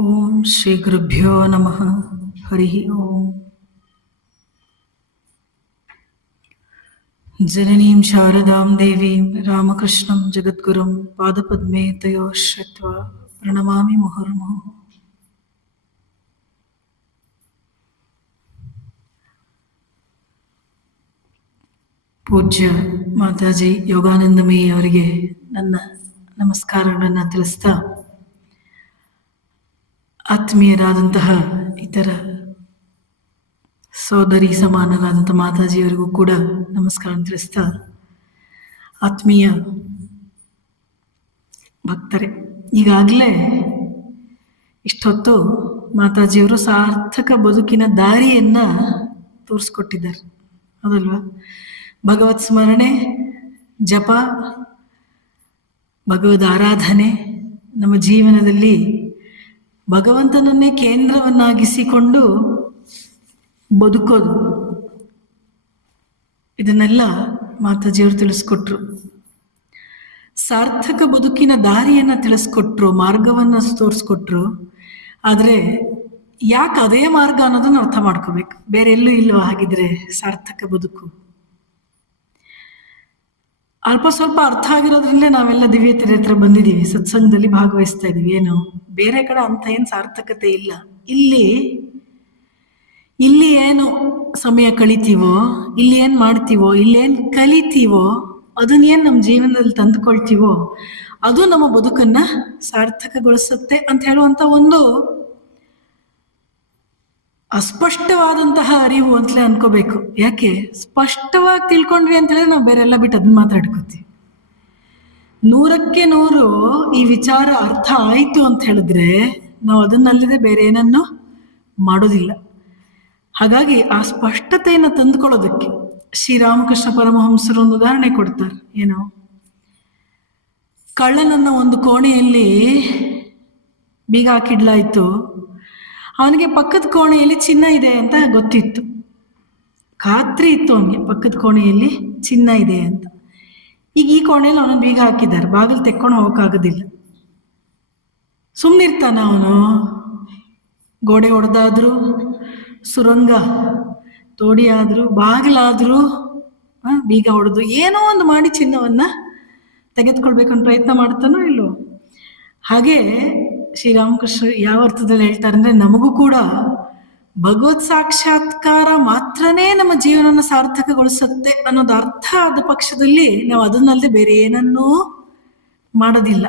ಓಂ ಶ್ರೀ ಗುರುಭ್ಯೋ ನಮಃ. ಹರಿ ಓಂ. ಜನನೀಂ ಶಾರದಾಂ ದೇವೀಂ ರಾಮಕೃಷ್ಣಂ ಜಗದ್ಗುರುಂ ಪಾದಪದ್ಮೇ ತಯೋ ಶ್ರಿತ್ವಾ ಪ್ರಣಮಾಮಿ ಮುಹುರ್ಮುಹುಃ. ಪೂಜ್ಯ ಮಾತಾಜಿ ಯೋಗಾನಂದಮಯಿ ಅವರಿಗೆ ನನ್ನ ನಮಸ್ಕಾರಗಳನ್ನು ತಿಳಿಸ್ತಾ, ಆತ್ಮೀಯರಾದಂತಹ ಇತರ ಸೋದರಿ ಸಮಾನರಾದಂಥ ಮಾತಾಜಿಯವರಿಗೂ ಕೂಡ ನಮಸ್ಕಾರ ತಿಳಿಸ್ತಾ, ಆತ್ಮೀಯ ಭಕ್ತರೇ, ಈಗಾಗಲೇ ಇಷ್ಟೊತ್ತು ಮಾತಾಜಿಯವರು ಸಾರ್ಥಕ ಬದುಕಿನ ದಾರಿಯನ್ನ ತೋರಿಸ್ಕೊಟ್ಟಿದ್ದಾರೆ, ಹೌದಲ್ವಾ? ಭಗವತ್ ಸ್ಮರಣೆ, ಜಪ, ಭಗವದ್ ಆರಾಧನೆ, ನಮ್ಮ ಜೀವನದಲ್ಲಿ ಭಗವಂತನನ್ನೇ ಕೇಂದ್ರವನ್ನಾಗಿಸಿಕೊಂಡು ಬದುಕೋದು, ಇದನ್ನೆಲ್ಲ ಮಾತಾಜಿಯವರು ತಿಳಿಸ್ಕೊಟ್ರು. ಸಾರ್ಥಕ ಬದುಕಿನ ದಾರಿಯನ್ನ ತಿಳಿಸ್ಕೊಟ್ರು, ಮಾರ್ಗವನ್ನ ತೋರಿಸ್ಕೊಟ್ರು. ಆದರೆ ಯಾಕೆ ಅದೇ ಮಾರ್ಗ ಅನ್ನೋದನ್ನ ಅರ್ಥ ಮಾಡ್ಕೋಬೇಕು. ಬೇರೆ ಎಲ್ಲೂ ಇಲ್ವಾ ಹಾಗಿದ್ರೆ ಸಾರ್ಥಕ ಬದುಕು? ಅಲ್ಪ ಸ್ವಲ್ಪ ಅರ್ಥ ಆಗಿರೋದ್ರಲ್ಲೇ ನಾವೆಲ್ಲ ದಿವ್ಯತೆಯ ಹತ್ರ ಬಂದಿದ್ದೀವಿ, ಸತ್ಸಂಗದಲ್ಲಿ ಭಾಗವಹಿಸ್ತಾ ಇದೀವಿ. ಏನು ಬೇರೆ ಕಡೆ ಅಂತ ಏನು ಸಾರ್ಥಕತೆ ಇಲ್ಲ. ಇಲ್ಲಿ ಏನು ಸಮಯ ಕಳಿತೀವೋ, ಇಲ್ಲಿ ಏನು ಮಾಡ್ತೀವೋ, ಇಲ್ಲೇನು ಕಲಿತೀವೋ, ಅದನ್ನೇನು ನಮ್ಮ ಜೀವನದಲ್ಲಿ ತಂದುಕೊಳ್ತೀವೋ ಅದು ನಮ್ಮ ಬದುಕನ್ನ ಸಾರ್ಥಕಗೊಳಿಸುತ್ತೆ ಅಂತ ಹೇಳುವಂತ ಒಂದು ಅಸ್ಪಷ್ಟವಾದಂತಹ ಅರಿವು ಅಂತಲೇ ಅನ್ಕೋಬೇಕು. ಯಾಕೆ ಸ್ಪಷ್ಟವಾಗಿ ತಿಳ್ಕೊಂಡ್ವಿ ಅಂತ ಹೇಳಿದ್ರೆ ನಾವು ಬೇರೆಲ್ಲ ಬಿಟ್ಟು ಅದನ್ನ ಮಾತಾಡ್ಕೋತೀವಿ. 100ಕ್ಕೆ 100 ಈ ವಿಚಾರ ಅರ್ಥ ಆಯ್ತು ಅಂತ ಹೇಳಿದ್ರೆ ನಾವು ಅದನ್ನಲ್ಲದೆ ಬೇರೆ ಏನನ್ನು ಮಾಡೋದಿಲ್ಲ. ಹಾಗಾಗಿ ಆ ಸ್ಪಷ್ಟತೆಯನ್ನು ತಂದುಕೊಳ್ಳೋದಕ್ಕೆ ಶ್ರೀರಾಮಕೃಷ್ಣ ಪರಮಹಂಸರು ಒಂದು ಉದಾಹರಣೆ ಕೊಡ್ತಾರೆ. ಏನು, ಕಳ್ಳನನ್ನ ಒಂದು ಕೋಣೆಯಲ್ಲಿ ಬೀಗ ಹಾಕಿಡ್ಲಾಯ್ತು. ಅವನಿಗೆ ಪಕ್ಕದ ಕೋಣೆಯಲ್ಲಿ ಚಿನ್ನ ಇದೆ ಅಂತ ಗೊತ್ತಿತ್ತು, ಖಾತ್ರಿ ಇತ್ತು ಅವನಿಗೆ ಪಕ್ಕದ ಕೋಣೆಯಲ್ಲಿ ಚಿನ್ನ ಇದೆ ಅಂತ. ಈಗ ಈ ಕೋಣೆಯಲ್ಲಿ ಅವನು ಬೀಗ ಹಾಕಿದ್ದಾರೆ, ಬಾಗಿಲು ತೆಕ್ಕೊಂಡು ಹೋಗೋಕ್ಕಾಗೋದಿಲ್ಲ. ಸುಮ್ಮನಿರ್ತಾನ ಅವನು? ಗೋಡೆ ಹೊಡೆದಾದ್ರು, ಸುರಂಗ ತೋಡಿ ಆದ್ರು, ಬಾಗಿಲಾದ್ರೂ ಬೀಗ ಹೊಡೆದು ಏನೋ ಒಂದು ಮಾಡಿ ಚಿನ್ನವನ್ನ ತೆಗೆದುಕೊಳ್ಬೇಕಂತ ಪ್ರಯತ್ನ ಮಾಡ್ತಾನೋ ಇಲ್ಲೋ. ಹಾಗೆ ಶ್ರೀರಾಮಕೃಷ್ಣ ಯಾವ ಅರ್ಥದಲ್ಲಿ ಹೇಳ್ತಾರೆ ಅಂದ್ರೆ, ನಮಗೂ ಕೂಡ ಭಗವತ್ ಸಾಕ್ಷಾತ್ಕಾರ ಮಾತ್ರನೇ ನಮ್ಮ ಜೀವನನ ಸಾರ್ಥಕಗೊಳಿಸುತ್ತೆ ಅನ್ನೋದು ಅರ್ಥ ಆದ ಪಕ್ಷದಲ್ಲಿ ನಾವು ಅದನ್ನಲ್ಲದೆ ಬೇರೆ ಏನನ್ನೂ ಮಾಡೋದಿಲ್ಲ.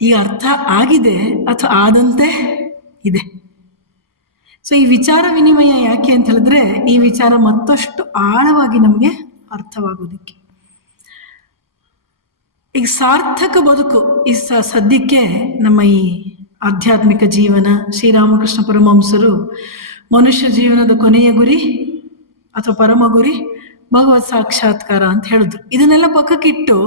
ಈ ಅರ್ಥ ಆಗಿದೆ ಅಥವಾ ಆದಂತೆ ಇದೆ. ಸೊ ಈ ವಿಚಾರ ವಿನಿಮಯ ಯಾಕೆ ಅಂತ ಹೇಳಿದ್ರೆ, ಈ ವಿಚಾರ ಮತ್ತಷ್ಟು ಆಳವಾಗಿ ನಮಗೆ ಅರ್ಥವಾಗೋದಕ್ಕೆ. ಈಗ ಸಾರ್ಥಕ ಬದುಕು ಈ ಸದ್ಯಕ್ಕೆ ನಮ್ಮ ಈ ಆಧ್ಯಾತ್ಮಿಕ ಜೀವನ, ಶ್ರೀರಾಮಕೃಷ್ಣ ಪರಮಹಂಸರು ಮನುಷ್ಯ ಜೀವನದ ಕೊನೆಯ ಗುರಿ ಅಥವಾ ಪರಮ ಗುರಿ ಭಗವತ್ ಸಾಕ್ಷಾತ್ಕಾರ ಅಂತ ಹೇಳಿದ್ರು. ಇದನ್ನೆಲ್ಲ ಪಕ್ಕಕ್ಕಿಟ್ಟು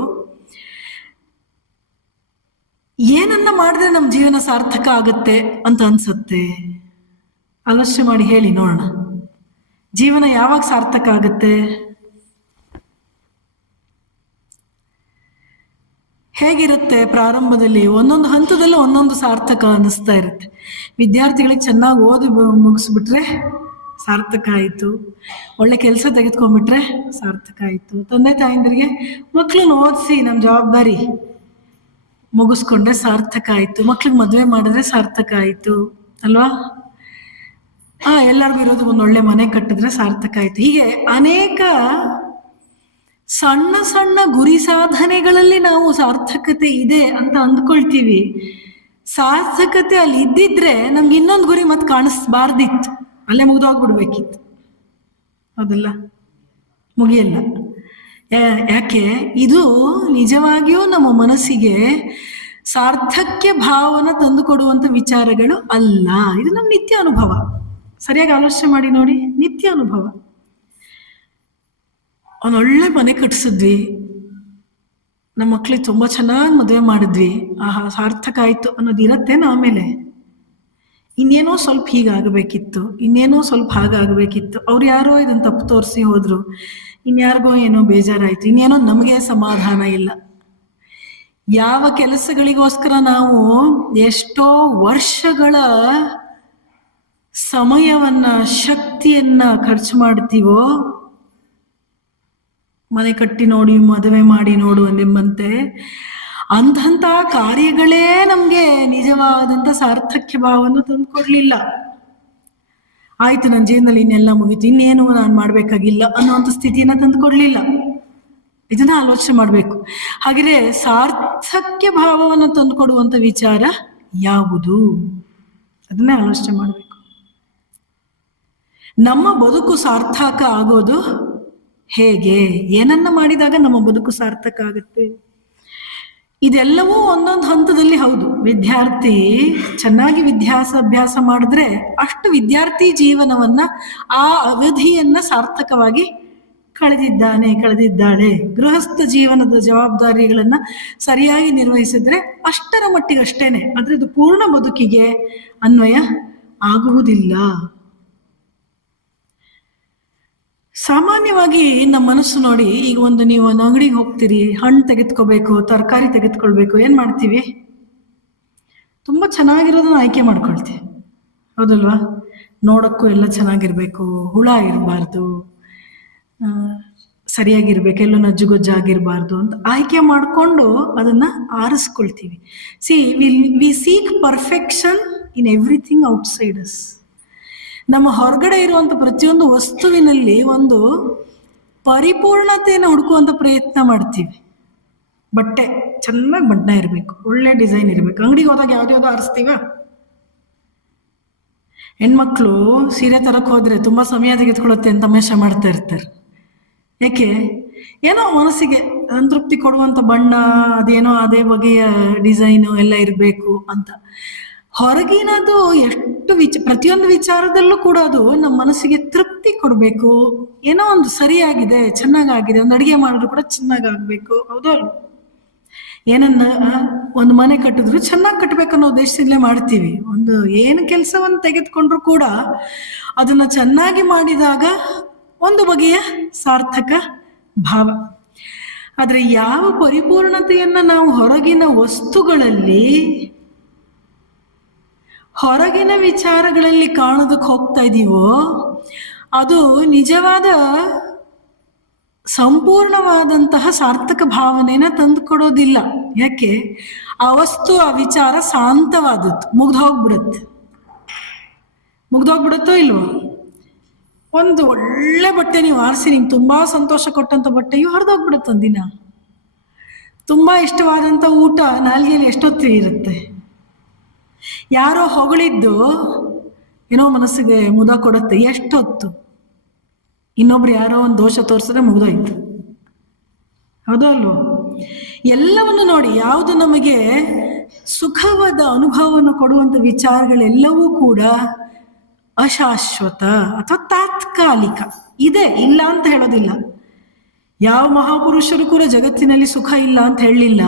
ಏನನ್ನ ಮಾಡಿದ್ರೆ ನಮ್ಮ ಜೀವನ ಸಾರ್ಥಕ ಆಗುತ್ತೆ ಅಂತ ಅನ್ಸುತ್ತೆ? ಆಲೋಚನೆ ಮಾಡಿ ಹೇಳಿ ನೋಡೋಣ. ಜೀವನ ಯಾವಾಗ ಸಾರ್ಥಕ ಆಗುತ್ತೆ? ಹೇಗಿರುತ್ತೆ ಪ್ರಾರಂಭದಲ್ಲಿ? ಒಂದೊಂದು ಹಂತದಲ್ಲೂ ಒಂದೊಂದು ಸಾರ್ಥಕ ಅನ್ನಿಸ್ತಾ ಇರುತ್ತೆ. ವಿದ್ಯಾರ್ಥಿಗಳಿಗೆ ಚೆನ್ನಾಗಿ ಓದಿ ಮುಗಿಸ್ಬಿಟ್ರೆ ಸಾರ್ಥಕ ಆಯಿತು, ಒಳ್ಳೆ ಕೆಲಸ ತೆಗೆದುಕೊಂಡ್ಬಿಟ್ರೆ ಸಾರ್ಥಕ ಆಯಿತು. ತಂದೆ ತಾಯಂದಿರಿಗೆ ಮಕ್ಕಳನ್ನ ಓದಿಸಿ ನಮ್ಮ ಜವಾಬ್ದಾರಿ ಮುಗಿಸ್ಕೊಂಡ್ರೆ ಸಾರ್ಥಕ ಆಯಿತು, ಮಕ್ಳಿಗೆ ಮದುವೆ ಮಾಡಿದ್ರೆ ಸಾರ್ಥಕ ಆಯಿತು ಅಲ್ವಾ? ಎಲ್ಲರಿಗೂ ಇರೋದು ಒಂದು ಒಳ್ಳೆ ಮನೆ ಕಟ್ಟಿದ್ರೆ ಸಾರ್ಥಕ ಆಯಿತು. ಹೀಗೆ ಅನೇಕ ಸಣ್ಣ ಸಣ್ಣ ಗುರಿ ಸಾಧನೆಗಳಲ್ಲಿ ನಾವು ಸಾರ್ಥಕತೆ ಇದೆ ಅಂತ ಅಂದ್ಕೊಳ್ತೀವಿ. ಸಾರ್ಥಕತೆ ಅಲ್ಲಿ ಇದ್ದಿದ್ರೆ ನಮ್ಗೆ ಇನ್ನೊಂದು ಗುರಿ ಮತ್ತೆ ಕಾಣಿಸ್ಬಾರ್ದಿತ್ತು, ಅಲ್ಲೇ ಮುಗ್ದೋಗ್ಬಿಡ್ಬೇಕಿತ್ತು, ಹೌದಲ್ಲ? ಮುಗಿಯಲ್ಲ. ಯಾಕೆ? ಇದು ನಿಜವಾಗಿಯೂ ನಮ್ಮ ಮನಸ್ಸಿಗೆ ಸಾರ್ಥಕ್ಯ ಭಾವನ ತಂದುಕೊಡುವಂತ ವಿಚಾರಗಳು ಅಲ್ಲ. ಇದು ನಮ್ಮ ನಿತ್ಯ ಅನುಭವ. ಸರಿಯಾಗಿ ಆಲೋಚನೆ ಮಾಡಿ ನೋಡಿ, ನಿತ್ಯ ಅನುಭವ. ಒಂದೊಳ್ಳೆ ಮನೆ ಕಟ್ಸಿದ್ವಿ, ನಮ್ಮ ಮಕ್ಳಿಗೆ ತುಂಬ ಚೆನ್ನಾಗಿ ಮದುವೆ ಮಾಡಿದ್ವಿ, ಆಹಾ ಸಾರ್ಥಕ ಆಯ್ತು ಅನ್ನೋದು ಇರತ್ತೇನೋ. ಆಮೇಲೆ ಇನ್ನೇನೋ ಸ್ವಲ್ಪ ಹೀಗಾಗಬೇಕಿತ್ತು, ಇನ್ನೇನೋ ಸ್ವಲ್ಪ ಹಾಗಾಗಬೇಕಿತ್ತು, ಅವ್ರು ಯಾರೋ ಇದನ್ನು ತಪ್ಪು ತೋರಿಸಿ ಹೋದ್ರು, ಇನ್ಯಾರಿಗೋ ಏನೋ ಬೇಜಾರಾಯ್ತು, ಇನ್ನೇನೋ ನಮಗೆ ಸಮಾಧಾನ ಇಲ್ಲ. ಯಾವ ಕೆಲಸಗಳಿಗೋಸ್ಕರ ನಾವು ಎಷ್ಟೋ ವರ್ಷಗಳ ಸಮಯವನ್ನ, ಶಕ್ತಿಯನ್ನ ಖರ್ಚು ಮಾಡ್ತೀವೋ, ಮನೆ ಕಟ್ಟಿ ನೋಡಿ, ಮದುವೆ ಮಾಡಿ ನೋಡು ಎಂಬಂತೆ ಅಂಥ ಕಾರ್ಯಗಳೇ ನಮ್ಗೆ ನಿಜವಾದಂಥ ಸಾರ್ಥಕ್ಯ ಭಾವವನ್ನು ತಂದುಕೊಡ್ಲಿಲ್ಲ. ಆಯ್ತು, ನನ್ನ ಜೀವನದಲ್ಲಿ ಇನ್ನೆಲ್ಲ ಮುಗೀತು, ಇನ್ನೇನು ನಾನು ಮಾಡ್ಬೇಕಾಗಿಲ್ಲ ಅನ್ನುವಂಥ ಸ್ಥಿತಿಯನ್ನ ತಂದುಕೊಡ್ಲಿಲ್ಲ. ಇದನ್ನ ಆಲೋಚನೆ ಮಾಡ್ಬೇಕು. ಹಾಗೆಯೇ ಸಾರ್ಥಕ್ಯ ಭಾವವನ್ನು ತಂದುಕೊಡುವಂತ ವಿಚಾರ ಯಾವುದು, ಅದನ್ನೇ ಆಲೋಚನೆ ಮಾಡ್ಬೇಕು. ನಮ್ಮ ಬದುಕು ಸಾರ್ಥಕ ಆಗೋದು ಹೇಗೆ? ಏನನ್ನ ಮಾಡಿದಾಗ ನಮ್ಮ ಬದುಕು ಸಾರ್ಥಕ ಆಗುತ್ತೆ? ಇದೆಲ್ಲವೂ ಒಂದೊಂದು ಹಂತದಲ್ಲಿ ಹೌದು. ವಿದ್ಯಾರ್ಥಿ ಚೆನ್ನಾಗಿ ವಿದ್ಯಾಭ್ಯಾಸ ಮಾಡಿದ್ರೆ ಅಷ್ಟು ವಿದ್ಯಾರ್ಥಿ ಜೀವನವನ್ನ, ಆ ಅವಧಿಯನ್ನ ಸಾರ್ಥಕವಾಗಿ ಕಳೆದಿದ್ದಾಳೆ. ಗೃಹಸ್ಥ ಜೀವನದ ಜವಾಬ್ದಾರಿಗಳನ್ನ ಸರಿಯಾಗಿ ನಿರ್ವಹಿಸಿದ್ರೆ ಅಷ್ಟರ ಮಟ್ಟಿಗಷ್ಟೇನೆ, ಆದ್ರೆ ಅದು ಪೂರ್ಣ ಬದುಕಿಗೆ ಅನ್ವಯ ಆಗುವುದಿಲ್ಲ. ಸಾಮಾನ್ಯವಾಗಿ ನಮ್ಮ ಮನಸ್ಸು ನೋಡಿ, ಈಗ ನೀವು ಒಂದು ಅಂಗಡಿಗೆ ಹೋಗ್ತೀರಿ, ಹಣ್ಣು ತೆಗೆದುಕೋಬೇಕು, ತರಕಾರಿ ತೆಗೆದುಕೊಳ್ಬೇಕು, ಏನ್ ಮಾಡ್ತೀವಿ? ತುಂಬಾ ಚೆನ್ನಾಗಿರೋದನ್ನ ಆಯ್ಕೆ ಮಾಡ್ಕೊಳ್ತೀವಿ, ಹೌದಲ್ವಾ? ನೋಡಕ್ಕೂ ಎಲ್ಲ ಚೆನ್ನಾಗಿರ್ಬೇಕು, ಹುಳ ಇರಬಾರ್ದು, ಸರಿಯಾಗಿರ್ಬೇಕು, ಎಲ್ಲೂ ನಜ್ಜುಗೊಜ್ಜಾಗಿರ್ಬಾರ್ದು ಅಂತ ಆಯ್ಕೆ ಮಾಡಿಕೊಂಡು ಅದನ್ನ ಆರಿಸ್ಕೊಳ್ತೀವಿ. We seek perfection in everything outside us. ನಮ್ಮ ಹೊರಗಡೆ ಇರುವಂತ ಪ್ರತಿಯೊಂದು ವಸ್ತುವಿನಲ್ಲಿ ಒಂದು ಪರಿಪೂರ್ಣತೆಯನ್ನು ಹುಡುಕುವಂತ ಪ್ರಯತ್ನ ಮಾಡ್ತೀವಿ. ಬಟ್ಟೆ ಚೆನ್ನಾಗಿ ಬಣ್ಣ ಇರಬೇಕು, ಒಳ್ಳೆ ಡಿಸೈನ್ ಇರಬೇಕು. ಅಂಗಡಿಗೆ ಹೋದಾಗ ಯಾವ್ದ್ಯಾವ್ದು ಆರಿಸ್ತೀವ? ಹೆಣ್ಮಕ್ಳು ಸೀರೆ ತರಕ್ ಹೋದ್ರೆ ತುಂಬಾ ಸಮಯ ತೆಗೆದುಕೊಳ್ಳುತ್ತೆ ಅಂತ ತಮಾಷೆ ಮಾಡ್ತಾ ಇರ್ತಾರೆ. ಯಾಕೆ? ಏನೋ ಮನಸ್ಸಿಗೆ ಸಂತೃಪ್ತಿ ಕೊಡುವಂತ ಬಣ್ಣ, ಅದೇನೋ ಅದೇ ಬಗೆಯ ಡಿಸೈನು ಎಲ್ಲ ಇರಬೇಕು ಅಂತ. ಹೊರಗಿನದು ಎಷ್ಟು ಪ್ರತಿಯೊಂದು ವಿಚಾರದಲ್ಲೂ ಕೂಡ ಅದು ನಮ್ಮ ಮನಸ್ಸಿಗೆ ತೃಪ್ತಿ ಕೊಡಬೇಕು. ಏನೋ ಒಂದು ಸರಿಯಾಗಿದೆ, ಚೆನ್ನಾಗಾಗಿದೆ, ಒಂದು ಅಡಿಗೆ ಮಾಡಿದ್ರು ಕೂಡ ಚೆನ್ನಾಗಾಗ್ಬೇಕು, ಹೌದು ಅಲ್ವ? ಏನನ್ನ ಒಂದು ಮನೆ ಕಟ್ಟಿದ್ರು ಚೆನ್ನಾಗಿ ಕಟ್ಟಬೇಕನ್ನೋ ಉದ್ದೇಶದಲ್ಲೇ ಮಾಡ್ತೀವಿ. ಒಂದು ಏನು ಕೆಲಸವನ್ನು ತೆಗೆದುಕೊಂಡ್ರು ಕೂಡ ಅದನ್ನ ಚೆನ್ನಾಗಿ ಮಾಡಿದಾಗ ಒಂದು ಬಗೆಯ ಸಾರ್ಥಕ ಭಾವ. ಆದ್ರೆ ಯಾವ ಪರಿಪೂರ್ಣತೆಯನ್ನ ನಾವು ಹೊರಗಿನ ವಸ್ತುಗಳಲ್ಲಿ, ಹೊರಗಿನ ವಿಚಾರಗಳಲ್ಲಿ ಕಾಣೋದಕ್ಕೆ ಹೋಗ್ತಾ ಇದೀವೋ, ಅದು ನಿಜವಾದ ಸಂಪೂರ್ಣವಾದಂತಹ ಸಾರ್ಥಕ ಭಾವನೆನ ತಂದುಕೊಡೋದಿಲ್ಲ. ಯಾಕೆ? ಆ ವಸ್ತು, ಆ ವಿಚಾರ ಶಾಂತವಾದದ್ದು, ಮುಗ್ದೋಗ್ಬಿಡುತ್ತೋ ಇಲ್ವೋ? ಒಂದು ಒಳ್ಳೆ ಬಟ್ಟೆ ನೀವು ಆರಿಸಿ, ನಿಮ್ಗೆ ತುಂಬಾ ಸಂತೋಷ ಕೊಟ್ಟಂತ ಬಟ್ಟೆಯು ಹರಿದೋಗ್ಬಿಡುತ್ತೆ ಒಂದಿನ. ತುಂಬಾ ಇಷ್ಟವಾದಂತ ಊಟ ನಾಲ್ಗೆಯಲ್ಲಿ ಎಷ್ಟೊತ್ತು ಇರುತ್ತೆ. ಯಾರೋ ಹೊಗಳಿದ್ದು ಏನೋ ಮನಸ್ಸಿಗೆ ಮುದ ಕೊಡುತ್ತೆ, ಎಷ್ಟೊತ್ತು. ಇನ್ನೊಬ್ರು ಯಾರೋ ಒಂದು ದೋಷ ತೋರಿಸಿದ್ರೆ ಮುಗ್ದೋಯ್ತು, ಹೌದೋ ಅಲ್ವೋ? ಎಲ್ಲವನ್ನು ನೋಡಿ, ಯಾವುದು ನಮಗೆ ಸುಖವಾದ ಅನುಭವವನ್ನು ಕೊಡುವಂತ ವಿಚಾರಗಳೆಲ್ಲವೂ ಕೂಡ ಅಶಾಶ್ವತ ಅಥವಾ ತಾತ್ಕಾಲಿಕ. ಇದೆ, ಇಲ್ಲ ಅಂತ ಹೇಳೋದಿಲ್ಲ. ಯಾವ ಮಹಾಪುರುಷರು ಕೂಡ ಜಗತ್ತಿನಲ್ಲಿ ಸುಖ ಇಲ್ಲ ಅಂತ ಹೇಳಲಿಲ್ಲ,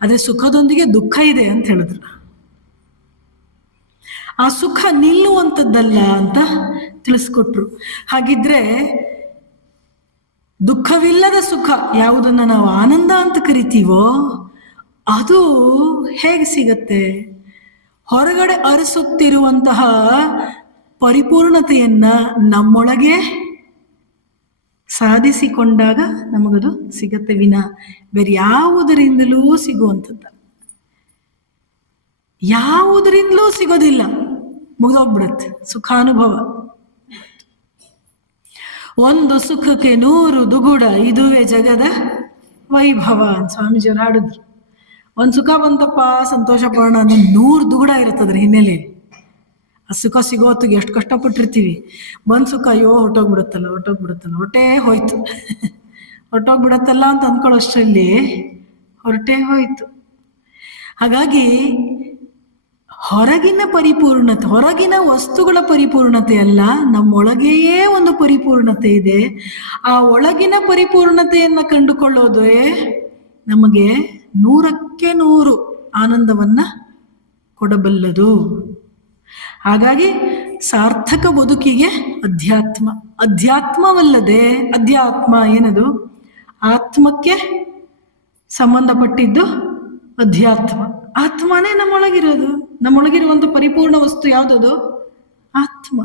ಆದ್ರೆ ಸುಖದೊಂದಿಗೆ ದುಃಖ ಇದೆ ಅಂತ ಹೇಳಿದ್ರು. ಆ ಸುಖ ನಿಲ್ಲುವಂಥದ್ದಲ್ಲ ಅಂತ ತಿಳಿಸ್ಕೊಟ್ರು. ಹಾಗಿದ್ರೆ ದುಃಖವಿಲ್ಲದ ಸುಖ ಯಾವುದನ್ನ ನಾವು ಆನಂದ ಅಂತ ಕರಿತೀವೋ ಅದು ಹೇಗೆ ಸಿಗತ್ತೆ? ಹೊರಗಡೆ ಅರಸುತ್ತಿರುವಂತಹ ಪರಿಪೂರ್ಣತೆಯನ್ನ ನಮ್ಮೊಳಗೆ ಸಾಧಿಸಿಕೊಂಡಾಗ ನಮಗದು ಸಿಗತ್ತೆ, ವಿನ ಬೇರೆ ಯಾವುದರಿಂದಲೂ ಸಿಗುವಂಥದ್ದು ಯಾವುದರಿಂದಲೂ ಸಿಗೋದಿಲ್ಲ. ಮುಗಿದೋಗ್ಬಿಡತ್ತೆ ಸುಖಾನುಭವ. ಒಂದು ಸುಖಕ್ಕೆ 100 ದುಗುಡ, ಇದುವೇ ಜಗದ ವೈಭವ ಅಂತ ಸ್ವಾಮೀಜಿಯವರು ಹಾಡಿದ್ರು. ಒಂದ್ ಸುಖ ಬಂತಪ್ಪ, ಸಂತೋಷ ಪಡೋಣ ಅಂದ್ರೆ 100 ದುಗುಡ ಇರುತ್ತದ್ರ ಹಿನ್ನೆಲೆ. ಆ ಸುಖ ಸಿಗೋ ಹೊತ್ತಿಗೆ ಎಷ್ಟು ಕಷ್ಟಪಟ್ಟಿರ್ತೀವಿ. ಬಂದ್ ಸುಖ, ಅಯ್ಯೋ ಹೊರಟೋಗ್ಬಿಡುತ್ತಲ್ಲ ಹೊರಟೇ ಹೋಯ್ತು ಹೊರಟೋಗ್ಬಿಡತ್ತಲ್ಲ ಅಂತ ಅಂದ್ಕೊಳ್ಳೋಷ್ಟರಲ್ಲಿ ಹೊರಟೇ ಹೋಯ್ತು. ಹಾಗಾಗಿ ಹೊರಗಿನ ಪರಿಪೂರ್ಣತೆ, ಹೊರಗಿನ ವಸ್ತುಗಳ ಪರಿಪೂರ್ಣತೆ ಅಲ್ಲ, ನಮ್ಮೊಳಗೆಯೇ ಒಂದು ಪರಿಪೂರ್ಣತೆ ಇದೆ. ಆ ಒಳಗಿನ ಪರಿಪೂರ್ಣತೆಯನ್ನ ಕಂಡುಕೊಳ್ಳೋದೇ ನಮಗೆ 100ಕ್ಕೆ 100 ಆನಂದವನ್ನ ಕೊಡಬಲ್ಲದು. ಹಾಗಾಗಿ ಸಾರ್ಥಕ ಬದುಕಿಗೆ ಅಧ್ಯಾತ್ಮವಲ್ಲದೆ, ಅಧ್ಯಾತ್ಮ ಏನದು? ಆತ್ಮಕ್ಕೆ ಸಂಬಂಧಪಟ್ಟಿದ್ದು ಅಧ್ಯಾತ್ಮ. ಆತ್ಮನೇ ನಮ್ಮೊಳಗಿರೋದು. ನಮ್ಮೊಳಗಿರುವಂಥ ಪರಿಪೂರ್ಣ ವಸ್ತು ಯಾವುದದು? ಆತ್ಮ.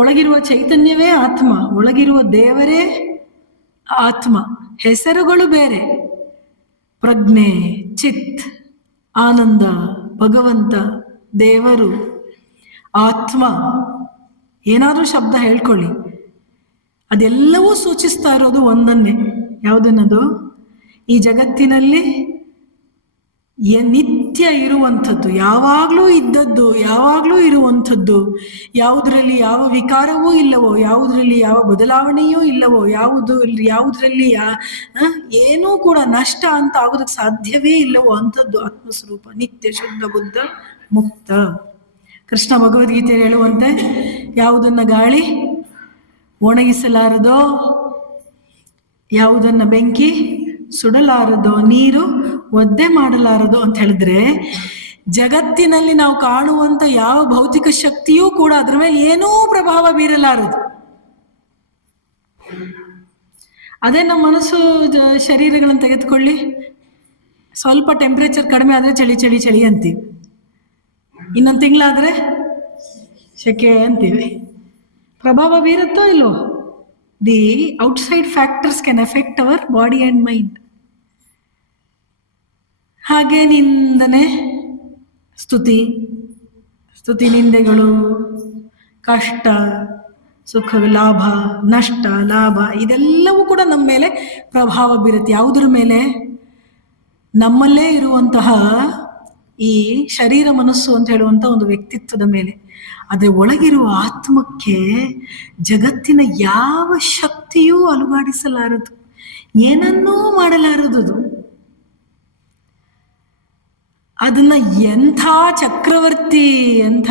ಒಳಗಿರುವ ಚೈತನ್ಯವೇ ಆತ್ಮ, ಒಳಗಿರುವ ದೇವರೇ ಆತ್ಮ. ಹೆಸರುಗಳು ಬೇರೆ, ಪ್ರಜ್ಞೆ, ಚಿತ್, ಆನಂದ, ಭಗವಂತ, ದೇವರು, ಆತ್ಮ, ಏನಾದರೂ ಶಬ್ದ ಹೇಳ್ಕೊಳ್ಳಿ, ಅದೆಲ್ಲವೂ ಸೂಚಿಸ್ತಾ ಇರೋದು ಒಂದನ್ನೇ. ಯಾವುದನ್ನದು? ಈ ಜಗತ್ತಿನಲ್ಲಿ ನಿತ್ಯ ಇರುವಂಥದ್ದು, ಯಾವಾಗಲೂ ಇದ್ದದ್ದು, ಯಾವಾಗಲೂ ಇರುವಂಥದ್ದು, ಯಾವುದರಲ್ಲಿ ಯಾವ ವಿಕಾರವೂ ಇಲ್ಲವೋ, ಯಾವುದರಲ್ಲಿ ಯಾವ ಬದಲಾವಣೆಯೂ ಇಲ್ಲವೋ, ಯಾವುದರಲ್ಲಿ ಏನೂ ಕೂಡ ನಷ್ಟ ಅಂತ ಆಗೋದಕ್ಕೆ ಸಾಧ್ಯವೇ ಇಲ್ಲವೋ ಅಂಥದ್ದು ಆತ್ಮಸ್ವರೂಪ, ನಿತ್ಯ ಶುದ್ಧ ಬುದ್ಧ ಮುಕ್ತ. ಕೃಷ್ಣ ಭಗವದ್ಗೀತೆಯಲ್ಲಿ ಹೇಳುವಂತೆ, ಯಾವುದನ್ನ ಗಾಳಿ ಒಣಗಿಸಲಾರದೋ, ಯಾವುದನ್ನ ಬೆಂಕಿ ಸುಡಲಾರದೋ, ನೀರು ಒದ್ದೆ ಮಾಡಲಾರದು ಅಂತ ಹೇಳಿದ್ರೆ, ಜಗತ್ತಿನಲ್ಲಿ ನಾವು ಕಾಣುವಂತ ಯಾವ ಭೌತಿಕ ಶಕ್ತಿಯೂ ಕೂಡ ಅದ್ರ ಮೇಲೆ ಏನೂ ಪ್ರಭಾವ ಬೀರಲಾರದು. ಅದೇ ನಮ್ಮ ಮನಸ್ಸು ಶರೀರಗಳನ್ನು ತೆಗೆದುಕೊಳ್ಳಿ, ಸ್ವಲ್ಪ ಟೆಂಪ್ರೇಚರ್ ಕಡಿಮೆ ಆದರೆ ಚಳಿ ಚಳಿ ಚಳಿ ಅಂತೀವಿ, ಇನ್ನೊಂದು ತಿಂಗಳಾದ್ರೆ ಸೆಕೆ ಅಂತೀವಿ. ಪ್ರಭಾವ ಬೀರುತ್ತೋ ಇಲ್ವೋ? The outside factors can effect our body and mind. ಹಾಗೆ ನಿಂದನೆ, ಸ್ತುತಿ ನಿಂದೆಗಳು, ಕಷ್ಟ ಸುಖ, ಲಾಭ ನಷ್ಟ, ಲಾಭ, ಇದೆಲ್ಲವೂ ಕೂಡ ನಮ್ಮ ಮೇಲೆ ಪ್ರಭಾವ ಬೀರುತ್ತೆ. ಯಾವುದ್ರ ಮೇಲೆ? ನಮ್ಮಲ್ಲೇ ಇರುವಂತಹ ಈ ಶರೀರ ಮನಸ್ಸು ಅಂತ ಹೇಳುವಂಥ ಒಂದು ವ್ಯಕ್ತಿತ್ವದ ಮೇಲೆ. ಆದರೆ ಒಳಗಿರುವ ಆತ್ಮಕ್ಕೆ ಜಗತ್ತಿನ ಯಾವ ಶಕ್ತಿಯೂ ಅಲುಗಾಡಿಸಲಾರದು, ಏನನ್ನೂ ಮಾಡಲಾರದು. ಅದನ್ನ ಎಂಥ ಚಕ್ರವರ್ತಿ, ಎಂಥ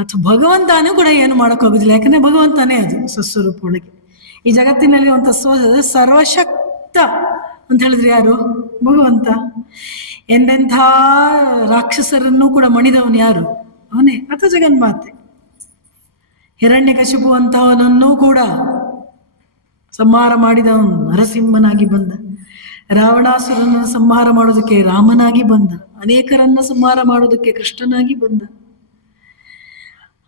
ಅಥವಾ ಭಗವಂತನೂ ಕೂಡ ಏನು ಮಾಡೋಕ್ಕಾಗೋದಿಲ್ಲ. ಯಾಕಂದ್ರೆ ಭಗವಂತನೇ ಅದು ಸ್ವಸ್ವರೂಪ ಒಳಗೆ. ಈ ಜಗತ್ತಿನಲ್ಲಿ ಒಂದು ಸರ್ವಶಕ್ತ ಅಂತ ಹೇಳಿದ್ರೆ ಯಾರು? ಭಗವಂತ. ಎಂದೆಂಥ ರಾಕ್ಷಸರನ್ನು ಕೂಡ ಮಣಿದವನು ಯಾರು? ಅವನೇ, ಅಥವಾ ಜಗನ್ಮಾತೆ. ಹಿರಣ್ಯಕಶಿಪು ಅಂತವನನ್ನೂ ಕೂಡ ಸಂಹಾರ ಮಾಡಿದವನು ನರಸಿಂಹನಾಗಿ ಬಂದ. ರಾವಣಾಸುರನ ಸಂಹಾರ ಮಾಡೋದಕ್ಕೆ ರಾಮನಾಗಿ ಬಂದ. ಅನೇಕರನ್ನ ಸಂಹಾರ ಮಾಡೋದಕ್ಕೆ ಕೃಷ್ಣನಾಗಿ ಬಂದ.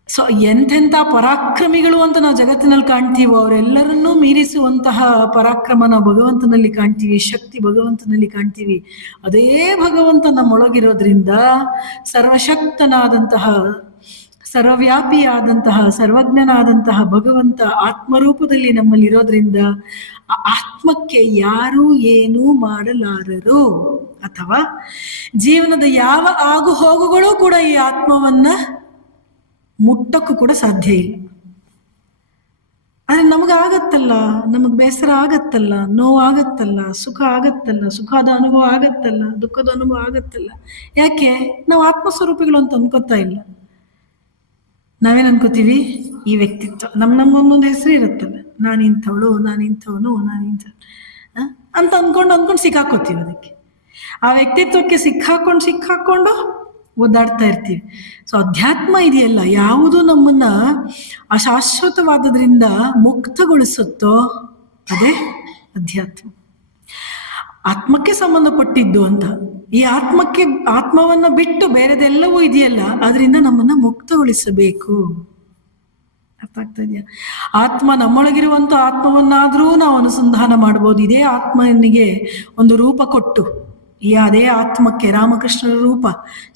ಸೊ ಎಂತೆಂಥ ಪರಾಕ್ರಮಿಗಳು ಅಂತ ನಾವು ಜಗತ್ತಿನಲ್ಲಿ ಕಾಣ್ತೀವೋ ಅವರೆಲ್ಲರನ್ನೂ ಮೀರಿಸುವಂತಹ ಪರಾಕ್ರಮ ನಾವು ಭಗವಂತನಲ್ಲಿ ಕಾಣ್ತೀವಿ, ಶಕ್ತಿ ಭಗವಂತನಲ್ಲಿ ಕಾಣ್ತೀವಿ. ಅದೇ ಭಗವಂತ ನಮ್ಮೊಳಗಿರೋದ್ರಿಂದ ಸರ್ವಶಕ್ತನಾದಂತಹ, ಸರ್ವವ್ಯಾಪಿಯಾದಂತಹ, ಸರ್ವಜ್ಞನಾದಂತಹ ಭಗವಂತ ಆತ್ಮರೂಪದಲ್ಲಿ ನಮ್ಮಲ್ಲಿರೋದ್ರಿಂದ ಆ ಆತ್ಮಕ್ಕೆ ಯಾರೂ ಏನೂ ಮಾಡಲಾರರು. ಅಥವಾ ಜೀವನದ ಯಾವ ಆಗು ಹೋಗುಗಳು ಕೂಡ ಈ ಆತ್ಮವನ್ನ ಮುಟ್ಟಕ್ಕೂ ಕೂಡ ಸಾಧ್ಯ ಇಲ್ಲ. ಆದರೆ ನಮಗಾಗತ್ತಲ್ಲ, ನಮಗೆ ಬೇಸರ ಆಗತ್ತಲ್ಲ, ನೋವಾಗತ್ತಲ್ಲ, ಸುಖ ಆಗತ್ತಲ್ಲ, ಸುಖದ ಅನುಭವ ಆಗತ್ತಲ್ಲ, ದುಃಖದ ಅನುಭವ ಆಗತ್ತಲ್ಲ. ಯಾಕೆ? ನಾವು ಆತ್ಮಸ್ವರೂಪಿಗಳು ಅಂತ ಅನ್ಕೋತಾ ಇಲ್ಲ. ನಾವೇನು ಅನ್ಕೋತೀವಿ? ಈ ವ್ಯಕ್ತಿತ್ವ ನಮ್ಗೊಂದೊಂದು ಹೆಸರು ಇರುತ್ತಲ್ಲ, ನಾನಿಂಥವಳು, ನಾನಿಂಥವನು, ಅಂತ ಅಂದ್ಕೊಂಡು ಸಿಕ್ಕಾಕೋತೀವಿ ಅದಕ್ಕೆ. ಆ ವ್ಯಕ್ತಿತ್ವಕ್ಕೆ ಸಿಕ್ಕಾಕೊಂಡು ಓದಾಡ್ತಾ ಇರ್ತೀವಿ. ಸೊ ಅಧ್ಯಾತ್ಮ ಇದೆಯಲ್ಲ, ಯಾವುದು ನಮ್ಮನ್ನ ಅಶಾಶ್ವತವಾದದ್ರಿಂದ ಮುಕ್ತಗೊಳಿಸುತ್ತೋ ಅದೇ ಅಧ್ಯಾತ್ಮ. ಆತ್ಮಕ್ಕೆ ಸಂಬಂಧಪಟ್ಟಿದ್ದು ಅಂತ. ಈ ಆತ್ಮವನ್ನ ಬಿಟ್ಟು ಬೇರೆದೆಲ್ಲವೂ ಇದೆಯಲ್ಲ, ಅದರಿಂದ ನಮ್ಮನ್ನ ಮುಕ್ತಗೊಳಿಸಬೇಕು. ಅರ್ಥ ಆಗ್ತಾ ಇದೆಯಾ? ಆತ್ಮ ನಮ್ಮೊಳಗಿರುವಂತ ಆತ್ಮವನ್ನಾದ್ರೂ ನಾವು ಅನುಸಂಧಾನ ಮಾಡ್ಬೋದು. ಇದೇ ಆತ್ಮನಿಗೆ ಒಂದು ರೂಪ ಕೊಟ್ಟು, ಅದೇ ಆತ್ಮಕ್ಕೆ ರಾಮಕೃಷ್ಣರ ರೂಪ,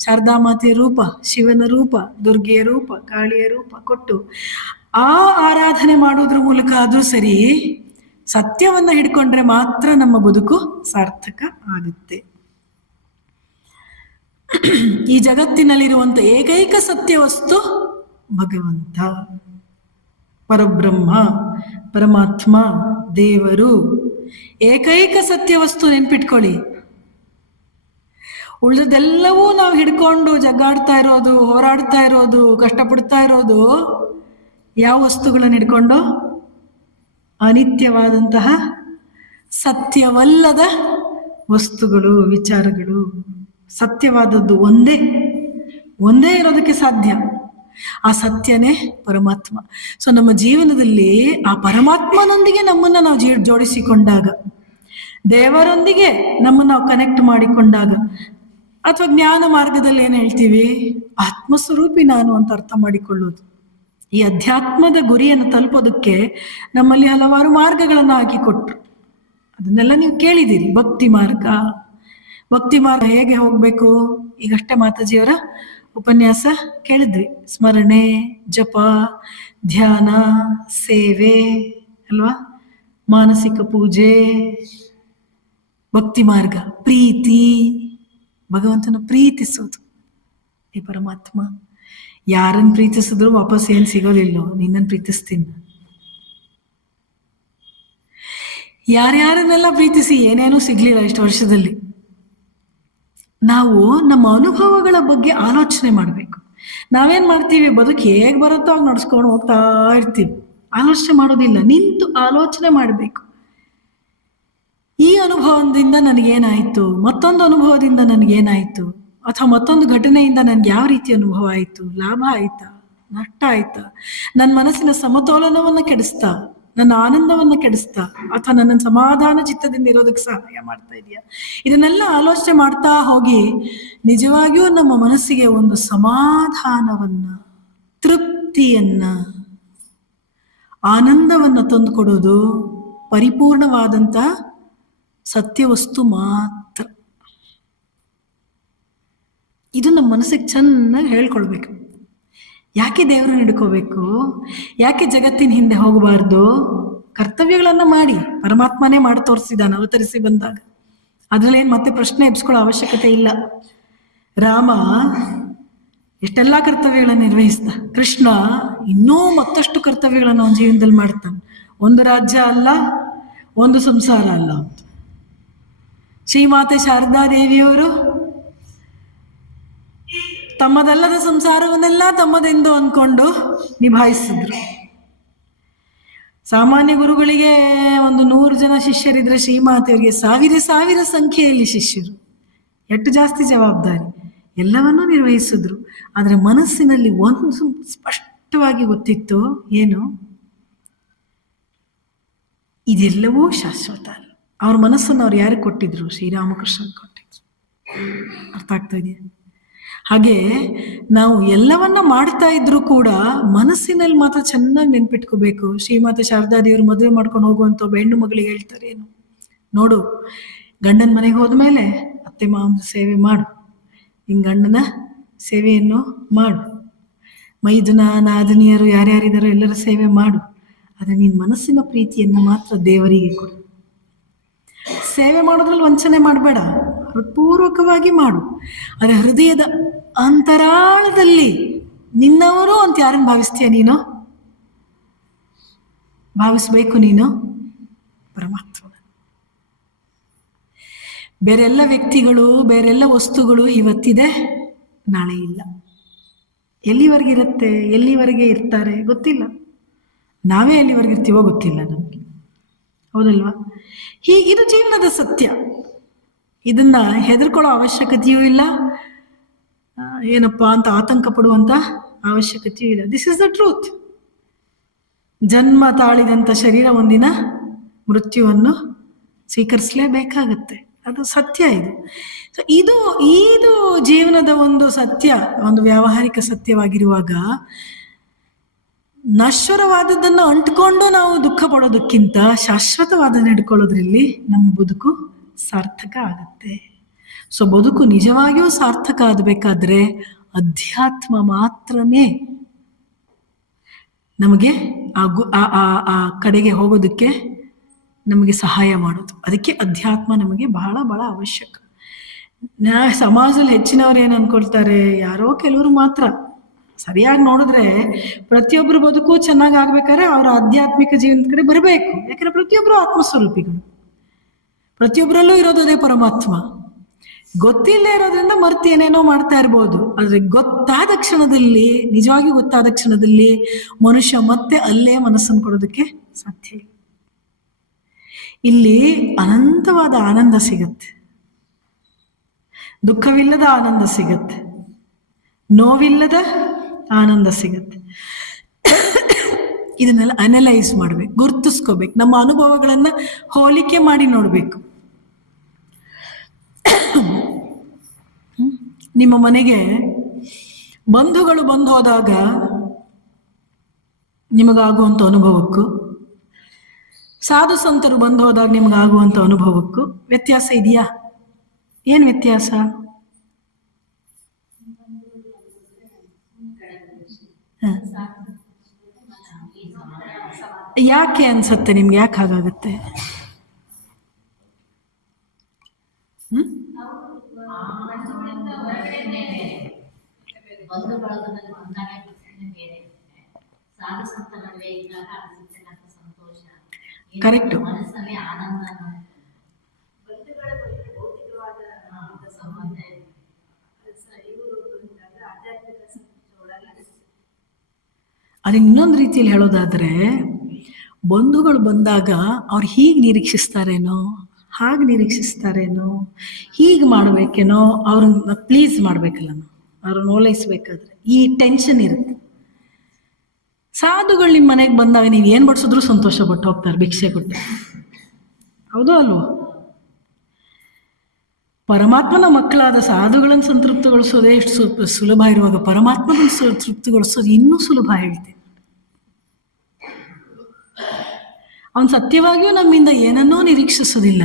ಶಾರದಾಮಾತೆಯ ರೂಪ, ಶಿವನ ರೂಪ, ದುರ್ಗೆಯ ರೂಪ, ಕಾಳಿಯ ರೂಪ ಕೊಟ್ಟು ಆ ಆರಾಧನೆ ಮಾಡೋದ್ರ ಮೂಲಕ ಆದ್ರೂ ಸರಿ ಸತ್ಯವನ್ನ ಹಿಡ್ಕೊಂಡ್ರೆ ಮಾತ್ರ ನಮ್ಮ ಬದುಕು ಸಾರ್ಥಕ ಆಗುತ್ತೆ. ಈ ಜಗತ್ತಿನಲ್ಲಿರುವಂತ ಏಕೈಕ ಸತ್ಯ ವಸ್ತು ಭಗವಂತ, ಪರಬ್ರಹ್ಮ, ಪರಮಾತ್ಮ, ದೇವರು. ಏಕೈಕ ಸತ್ಯ ವಸ್ತು, ನೆನ್ಪಿಟ್ಕೊಳ್ಳಿ. ಉಳಿದೆಲ್ಲವೂ ನಾವು ಹಿಡ್ಕೊಂಡು ಜಗ್ಗಾಡ್ತಾ ಇರೋದು, ಹೋರಾಡ್ತಾ ಇರೋದು, ಕಷ್ಟಪಡ್ತಾ ಇರೋದು ಯಾವ ವಸ್ತುಗಳನ್ನ ಹಿಡ್ಕೊಂಡು? ಅನಿತ್ಯವಾದಂತಹ ಸತ್ಯವಲ್ಲದ ವಸ್ತುಗಳು, ವಿಚಾರಗಳು. ಸತ್ಯವಾದದ್ದು ಒಂದೇ ಇರೋದಕ್ಕೆ ಸಾಧ್ಯ. ಆ ಸತ್ಯನೇ ಪರಮಾತ್ಮ. ಸೊ ನಮ್ಮ ಜೀವನದಲ್ಲಿ ಆ ಪರಮಾತ್ಮನೊಂದಿಗೆ ನಮ್ಮನ್ನ ನಾವು ಜೋಡಿಸಿಕೊಂಡಾಗ, ದೇವರೊಂದಿಗೆ ನಮ್ಮನ್ನು ನಾವು ಕನೆಕ್ಟ್ ಮಾಡಿಕೊಂಡಾಗ, ಅಥವಾ ಜ್ಞಾನ ಮಾರ್ಗದಲ್ಲಿ ಏನ್ ಹೇಳ್ತೀವಿ, ಆತ್ಮಸ್ವರೂಪಿ ನಾನು ಅಂತ ಅರ್ಥ ಮಾಡಿಕೊಳ್ಳೋದು. ಈ ಅಧ್ಯಾತ್ಮದ ಗುರಿಯನ್ನು ತಲುಪೋದಕ್ಕೆ ನಮ್ಮಲ್ಲಿ ಹಲವಾರು ಮಾರ್ಗಗಳನ್ನು ಹಾಕಿಕೊಟ್ರು. ಅದನ್ನೆಲ್ಲ ನೀವು ಕೇಳಿದ್ದೀರಿ. ಭಕ್ತಿ ಮಾರ್ಗ ಹೇಗೆ ಹೋಗ್ಬೇಕು, ಈಗಷ್ಟೇ ಮಾತಾಜಿಯವರ ಉಪನ್ಯಾಸ ಕೇಳಿದ್ವಿ. ಸ್ಮರಣೆ, ಜಪ, ಧ್ಯಾನ, ಸೇವೆ ಅಲ್ವಾ, ಮಾನಸಿಕ ಪೂಜೆ, ಭಕ್ತಿ ಮಾರ್ಗ, ಪ್ರೀತಿ, ಭಗವಂತನ ಪ್ರೀತಿಸೋದು. ಈ ಪರಮಾತ್ಮ ಯಾರನ್ನು ಪ್ರೀತಿಸಿದ್ರು ವಾಪಸ್ ಏನ್ ಸಿಗೋದಿಲ್ಲೋ, ನಿನ್ನನ್ನು ಪ್ರೀತಿಸ್ತೀನಿ. ಯಾರ್ಯಾರನ್ನೆಲ್ಲ ಪ್ರೀತಿಸಿ ಏನೇನೂ ಸಿಗ್ಲಿಲ್ಲ ಇಷ್ಟು ವರ್ಷದಲ್ಲಿ. ನಾವು ನಮ್ಮ ಅನುಭವಗಳ ಬಗ್ಗೆ ಆಲೋಚನೆ ಮಾಡಬೇಕು. ನಾವೇನ್ ಮಾಡ್ತೀವಿ, ಬದುಕು ಹೇಗ್ ಬರುತ್ತೋ ಆಗ ನಡ್ಸ್ಕೊಂಡು ಹೋಗ್ತಾ ಇರ್ತೀವಿ, ಆಲೋಚನೆ ಮಾಡೋದಿಲ್ಲ. ನಿಂತು ಆಲೋಚನೆ ಮಾಡಬೇಕು. ಈ ಅನುಭವದಿಂದ ನನಗೇನಾಯ್ತು, ಮತ್ತೊಂದು ಅನುಭವದಿಂದ ನನಗೇನಾಯ್ತು, ಅಥವಾ ಮತ್ತೊಂದು ಘಟನೆಯಿಂದ ನನ್ಗೆ ಯಾವ ರೀತಿ ಅನುಭವ ಆಯ್ತು, ಲಾಭ ಆಯ್ತಾ, ನಷ್ಟ ಆಯ್ತಾ, ನನ್ನ ಮನಸ್ಸಿನ ಸಮತೋಲನವನ್ನ ಕೆಡಿಸ್ತಾ, ನನ್ನ ಆನಂದವನ್ನ ಕೆಡಿಸ್ತಾ, ಅಥವಾ ನನ್ನ ಸಮಾಧಾನ ಚಿತ್ತದಿಂದ ಇರೋದಕ್ಕೆ ಸಹಾಯ ಮಾಡ್ತಾ ಇದೆಯಾ, ಇದನ್ನೆಲ್ಲ ಆಲೋಚನೆ ಮಾಡ್ತಾ ಹೋಗಿ ನಿಜವಾಗಿಯೂ ನಮ್ಮ ಮನಸ್ಸಿಗೆ ಒಂದು ಸಮಾಧಾನವನ್ನ, ತೃಪ್ತಿಯನ್ನ, ಆನಂದವನ್ನ ತಂದುಕೊಡೋದು ಪರಿಪೂರ್ಣವಾದಂತ ಸತ್ಯವಸ್ತು ಮಾತ್ರ. ಇದು ನಮ್ಮ ಮನಸ್ಸಿಗೆ ಚೆನ್ನಾಗಿ ಹೇಳ್ಕೊಳ್ಬೇಕು. ಯಾಕೆ ದೇವ್ರನ್ನ ಹಿಡ್ಕೋಬೇಕು, ಯಾಕೆ ಜಗತ್ತಿನ ಹಿಂದೆ ಹೋಗಬಾರ್ದು, ಕರ್ತವ್ಯಗಳನ್ನ ಮಾಡಿ. ಪರಮಾತ್ಮನೇ ಮಾಡಿ ತೋರಿಸಿದಾನ ಅವತರಿಸಿ ಬಂದಾಗ. ಅದ್ರಲ್ಲಿ ಏನ್ ಮತ್ತೆ ಪ್ರಶ್ನೆ ಎಬ್ಸ್ಕೊಳ್ಳೋ ಅವಶ್ಯಕತೆ ಇಲ್ಲ. ರಾಮ ಎಷ್ಟೆಲ್ಲಾ ಕರ್ತವ್ಯಗಳನ್ನ ನಿರ್ವಹಿಸ್ದ, ಕೃಷ್ಣ ಇನ್ನೂ ಮತ್ತಷ್ಟು ಕರ್ತವ್ಯಗಳನ್ನ ಅವನ ಜೀವನದಲ್ಲಿ ಮಾಡ್ತಾನೆ. ಒಂದು ರಾಜ್ಯ ಅಲ್ಲ, ಒಂದು ಸಂಸಾರ ಅಲ್ಲ. ಶ್ರೀಮಾತೆ ಶಾರದಾ ದೇವಿಯವರು ತಮ್ಮದಲ್ಲದ ಸಂಸಾರವನ್ನೆಲ್ಲ ತಮ್ಮದೆಂದು ಅಂದ್ಕೊಂಡು ನಿಭಾಯಿಸಿದ್ರು. ಸಾಮಾನ್ಯ ಗುರುಗಳಿಗೆ ಒಂದು 100 ಜನ ಶಿಷ್ಯರಿದ್ರೆ, ಶ್ರೀಮಾತೆಯವರಿಗೆ ಸಾವಿರ ಸಂಖ್ಯೆಯಲ್ಲಿ ಶಿಷ್ಯರು. ಎಷ್ಟು ಜಾಸ್ತಿ ಜವಾಬ್ದಾರಿ, ಎಲ್ಲವನ್ನೂ ನಿರ್ವಹಿಸಿದ್ರು. ಆದ್ರೆ ಮನಸ್ಸಿನಲ್ಲಿ ಒಂದು ಸ್ಪಷ್ಟವಾಗಿ ಗೊತ್ತಿತ್ತು, ಏನು, ಇದೆಲ್ಲವೂ ಶಾಶ್ವತ ಅಲ್ಲ. ಅವ್ರ ಮನಸ್ಸನ್ನು ಅವ್ರು ಯಾರಿಗೆ ಕೊಟ್ಟಿದ್ರು, ಶ್ರೀರಾಮಕೃಷ್ಣ ಕೊಟ್ಟಿದ್ರು. ಅರ್ಥ ಆಗ್ತಾ ಇದೆಯಾ? ಹಾಗೆ ನಾವು ಎಲ್ಲವನ್ನ ಮಾಡ್ತಾ ಇದ್ರು ಕೂಡ ಮನಸ್ಸಿನಲ್ಲಿ ಮಾತ್ರ ಚೆನ್ನಾಗಿ ನೆನ್ಪಿಟ್ಕೋಬೇಕು. ಶ್ರೀಮಾತೆ ಶಾರದಾದೇವರು ಮದುವೆ ಮಾಡ್ಕೊಂಡು ಹೋಗುವಂತ ಒಬ್ಬ ಹೆಣ್ಣು ಮಗಳಿಗೆ ಹೇಳ್ತಾರೆ, ಏನು ನೋಡು, ಗಂಡನ ಮನೆಗೆ ಹೋದ್ಮೇಲೆ ಅತ್ತೆ ಮಾವನ ಸೇವೆ ಮಾಡು, ನಿನ್ ಗಂಡನ ಸೇವೆಯನ್ನು ಮಾಡು, ಮೈದುನ ನಾದಿನಿಯರು ಯಾರ್ಯಾರಿದಾರೋ ಎಲ್ಲರ ಸೇವೆ ಮಾಡು. ಆದ್ರೆ ನಿನ್ ಮನಸ್ಸಿನ ಪ್ರೀತಿಯನ್ನು ಮಾತ್ರ ದೇವರಿಗೆ ಕೊಡು. ಸೇವೆ ಮಾಡೋದ್ರಲ್ಲಿ ವಂಚನೆ ಮಾಡಬೇಡ, ಹೃತ್ಪೂರ್ವಕವಾಗಿ ಮಾಡು. ಆದ್ರೆ ಹೃದಯದ ಅಂತರಾಳದಲ್ಲಿ ನಿನ್ನವರು ಅಂತ ಯಾರನ್ನು ಭಾವಿಸ್ತೀಯ ನೀನು? ಭಾವಿಸ್ಬೇಕು ನೀನು ಪರಮಾತ್ಮ. ಬೇರೆಲ್ಲ ವ್ಯಕ್ತಿಗಳು, ಬೇರೆಲ್ಲ ವಸ್ತುಗಳು ಇವತ್ತಿದೆ, ನಾಳೆ ಇಲ್ಲ. ಎಲ್ಲಿವರೆಗಿರುತ್ತೆ, ಎಲ್ಲಿವರೆಗೆ ಇರ್ತಾರೆ ಗೊತ್ತಿಲ್ಲ. ನಾವೇ ಎಲ್ಲಿವರೆಗೆ ಇರ್ತೀವೋ ಗೊತ್ತಿಲ್ಲ ನಮ್ಗೆ, ಹೌದಲ್ವಾ? ಇದು ಜೀವನದ ಸತ್ಯ. ಇದನ್ನ ಹೆದರ್ಕೊಳ್ಳೋ ಅವಶ್ಯಕತೆಯೂ ಇಲ್ಲ, ಏನಪ್ಪಾ ಅಂತ ಆತಂಕ ಪಡುವಂತ ಅವಶ್ಯಕತೆಯೂ ಇಲ್ಲ. This is the truth. ಜನ್ಮ ತಾಳಿದಂತ ಶರೀರ ಒಂದಿನ ಮೃತ್ಯುವನ್ನು ಸ್ವೀಕರಿಸಲೇಬೇಕಾಗತ್ತೆ. ಅದು ಸತ್ಯ. ಇದು ಜೀವನದ ಒಂದು ಸತ್ಯ, ಒಂದು ವ್ಯಾವಹಾರಿಕ ಸತ್ಯವಾಗಿರುವಾಗ ನಶ್ವರವಾದದ್ದನ್ನು ಅಂಟ್ಕೊಂಡು ನಾವು ದುಃಖ ಪಡೋದಕ್ಕಿಂತ ಶಾಶ್ವತವಾದನ್ನು ಹಿಡ್ಕೊಳ್ಳೋದ್ರಲ್ಲಿ ನಮ್ಮ ಬದುಕು ಸಾರ್ಥಕ ಆಗತ್ತೆ. ಸೊ ಬದುಕು ನಿಜವಾಗಿಯೂ ಸಾರ್ಥಕ ಆಗಬೇಕಾದ್ರೆ ಅಧ್ಯಾತ್ಮ ಮಾತ್ರನೇ ನಮಗೆ ಆ ಕಡೆಗೆ ಹೋಗೋದಕ್ಕೆ ನಮಗೆ ಸಹಾಯ ಮಾಡೋದು. ಅದಕ್ಕೆ ಅಧ್ಯಾತ್ಮ ನಮಗೆ ಬಹಳ ಬಹಳ ಅವಶ್ಯಕ. ಸಮಾಜದಲ್ಲಿ ಹೆಚ್ಚಿನವ್ರು ಏನು ಅನ್ಕೊಳ್ತಾರೆ, ಯಾರೋ ಕೆಲವರು ಮಾತ್ರ. ಸರಿಯಾಗಿ ನೋಡಿದ್ರೆ ಪ್ರತಿಯೊಬ್ಬರು ಬದುಕು ಚೆನ್ನಾಗಿ ಆಗ್ಬೇಕಾದ್ರೆ ಅವರ ಆಧ್ಯಾತ್ಮಿಕ ಜೀವನದ ಕಡೆ ಬರಬೇಕು. ಯಾಕಂದ್ರೆ ಪ್ರತಿಯೊಬ್ಬರು ಆತ್ಮಸ್ವರೂಪಿಗಳು, ಪ್ರತಿಯೊಬ್ಬರಲ್ಲೂ ಇರೋದೇ ಪರಮಾತ್ಮ. ಗೊತ್ತಿಲ್ಲದೆ ಇರೋದ್ರಿಂದ ಮರ್ತಿ ಏನೇನೋ ಮಾಡ್ತಾ ಇರ್ಬೋದು. ಆದ್ರೆ ಗೊತ್ತಾದ ಕ್ಷಣದಲ್ಲಿ, ನಿಜವಾಗಿ ಗೊತ್ತಾದ ಕ್ಷಣದಲ್ಲಿ ಮನುಷ್ಯ ಮತ್ತೆ ಅಲ್ಲೇ ಮನಸ್ಸನ್ನು ಕೊಡೋದಕ್ಕೆ ಸಾಧ್ಯ ಇಲ್ಲ. ಇಲ್ಲಿ ಅನಂತವಾದ ಆನಂದ ಸಿಗತ್ತೆ, ದುಃಖವಿಲ್ಲದ ಆನಂದ ಸಿಗತ್ತೆ, ನೋವಿಲ್ಲದ ಆನಂದ ಸಿಗತ್ತೆ. ಇದನ್ನೆಲ್ಲ ಅನಲೈಸ್ ಮಾಡ್ಬೇಕು, ಗುರ್ತಿಸ್ಕೋಬೇಕು, ನಮ್ಮ ಅನುಭವಗಳನ್ನ ಹೋಲಿಕೆ ಮಾಡಿ ನೋಡ್ಬೇಕು. ನಿಮ್ಮ ಮನೆಗೆ ಬಂಧುಗಳು ಬಂದು ಹೋದಾಗ ನಿಮಗಾಗುವಂಥ ಅನುಭವಕ್ಕೂ, ಸಾಧು ಸಂತರು ಬಂದು ಹೋದಾಗ ನಿಮಗಾಗುವಂಥ ಅನುಭವಕ್ಕೂ ವ್ಯತ್ಯಾಸ ಇದೆಯಾ? ಏನು ವ್ಯತ್ಯಾಸ? ಯಾಕೆ ಅನ್ಸತ್ತೆ ನಿಮ್ಗೆ? ಯಾಕೆ ಹಾಗಾಗತ್ತೆ? ಕರೆಕ್ಟು. ಅದನ್ನ ಇನ್ನೊಂದು ರೀತಿಯಲ್ಲಿ ಹೇಳೋದಾದ್ರೆ, ಬಂಧುಗಳು ಬಂದಾಗ ಅವ್ರು ಹೀಗೆ ನಿರೀಕ್ಷಿಸ್ತಾರೇನೋ, ಹಾಗೆ ನಿರೀಕ್ಷಿಸ್ತಾರೇನೋ, ಹೀಗೆ ಮಾಡ್ಬೇಕೇನೋ, ಅವ್ರನ್ನ ಪ್ಲೀಸ್ ಮಾಡ್ಬೇಕಲ್ಲ, ಅವ್ರನ್ನ ಓಲೈಸ್ಬೇಕಾದ್ರೆ ಈ ಟೆನ್ಷನ್ ಇರುತ್ತೆ. ಸಾಧುಗಳು ನಿಮ್ಮ ಮನೆಗೆ ಬಂದಾಗ ನೀವು ಏನು ಬಡಿಸಿದ್ರು ಸಂತೋಷ ಪಟ್ಟು ಹೋಗ್ತಾರೆ, ಭಿಕ್ಷೆ ಕೊಟ್ಟು. ಹೌದು ಅಲ್ವೋ? ಪರಮಾತ್ಮನ ಮಕ್ಕಳಾದ ಸಾಧುಗಳನ್ನು ಸಂತೃಪ್ತಿಗೊಳಿಸೋದೇ ಎಷ್ಟು ಸುಲಭ ಇರುವಾಗ ಪರಮಾತ್ಮನ ತೃಪ್ತಿಗೊಳಿಸೋದು ಇನ್ನೂ ಸುಲಭ. ಹೇಳ್ತೀನಿ, ಅವನು ಸತ್ಯವಾಗಿಯೂ ನಮ್ಮಿಂದ ಏನನ್ನೂ ನಿರೀಕ್ಷಿಸೋದಿಲ್ಲ.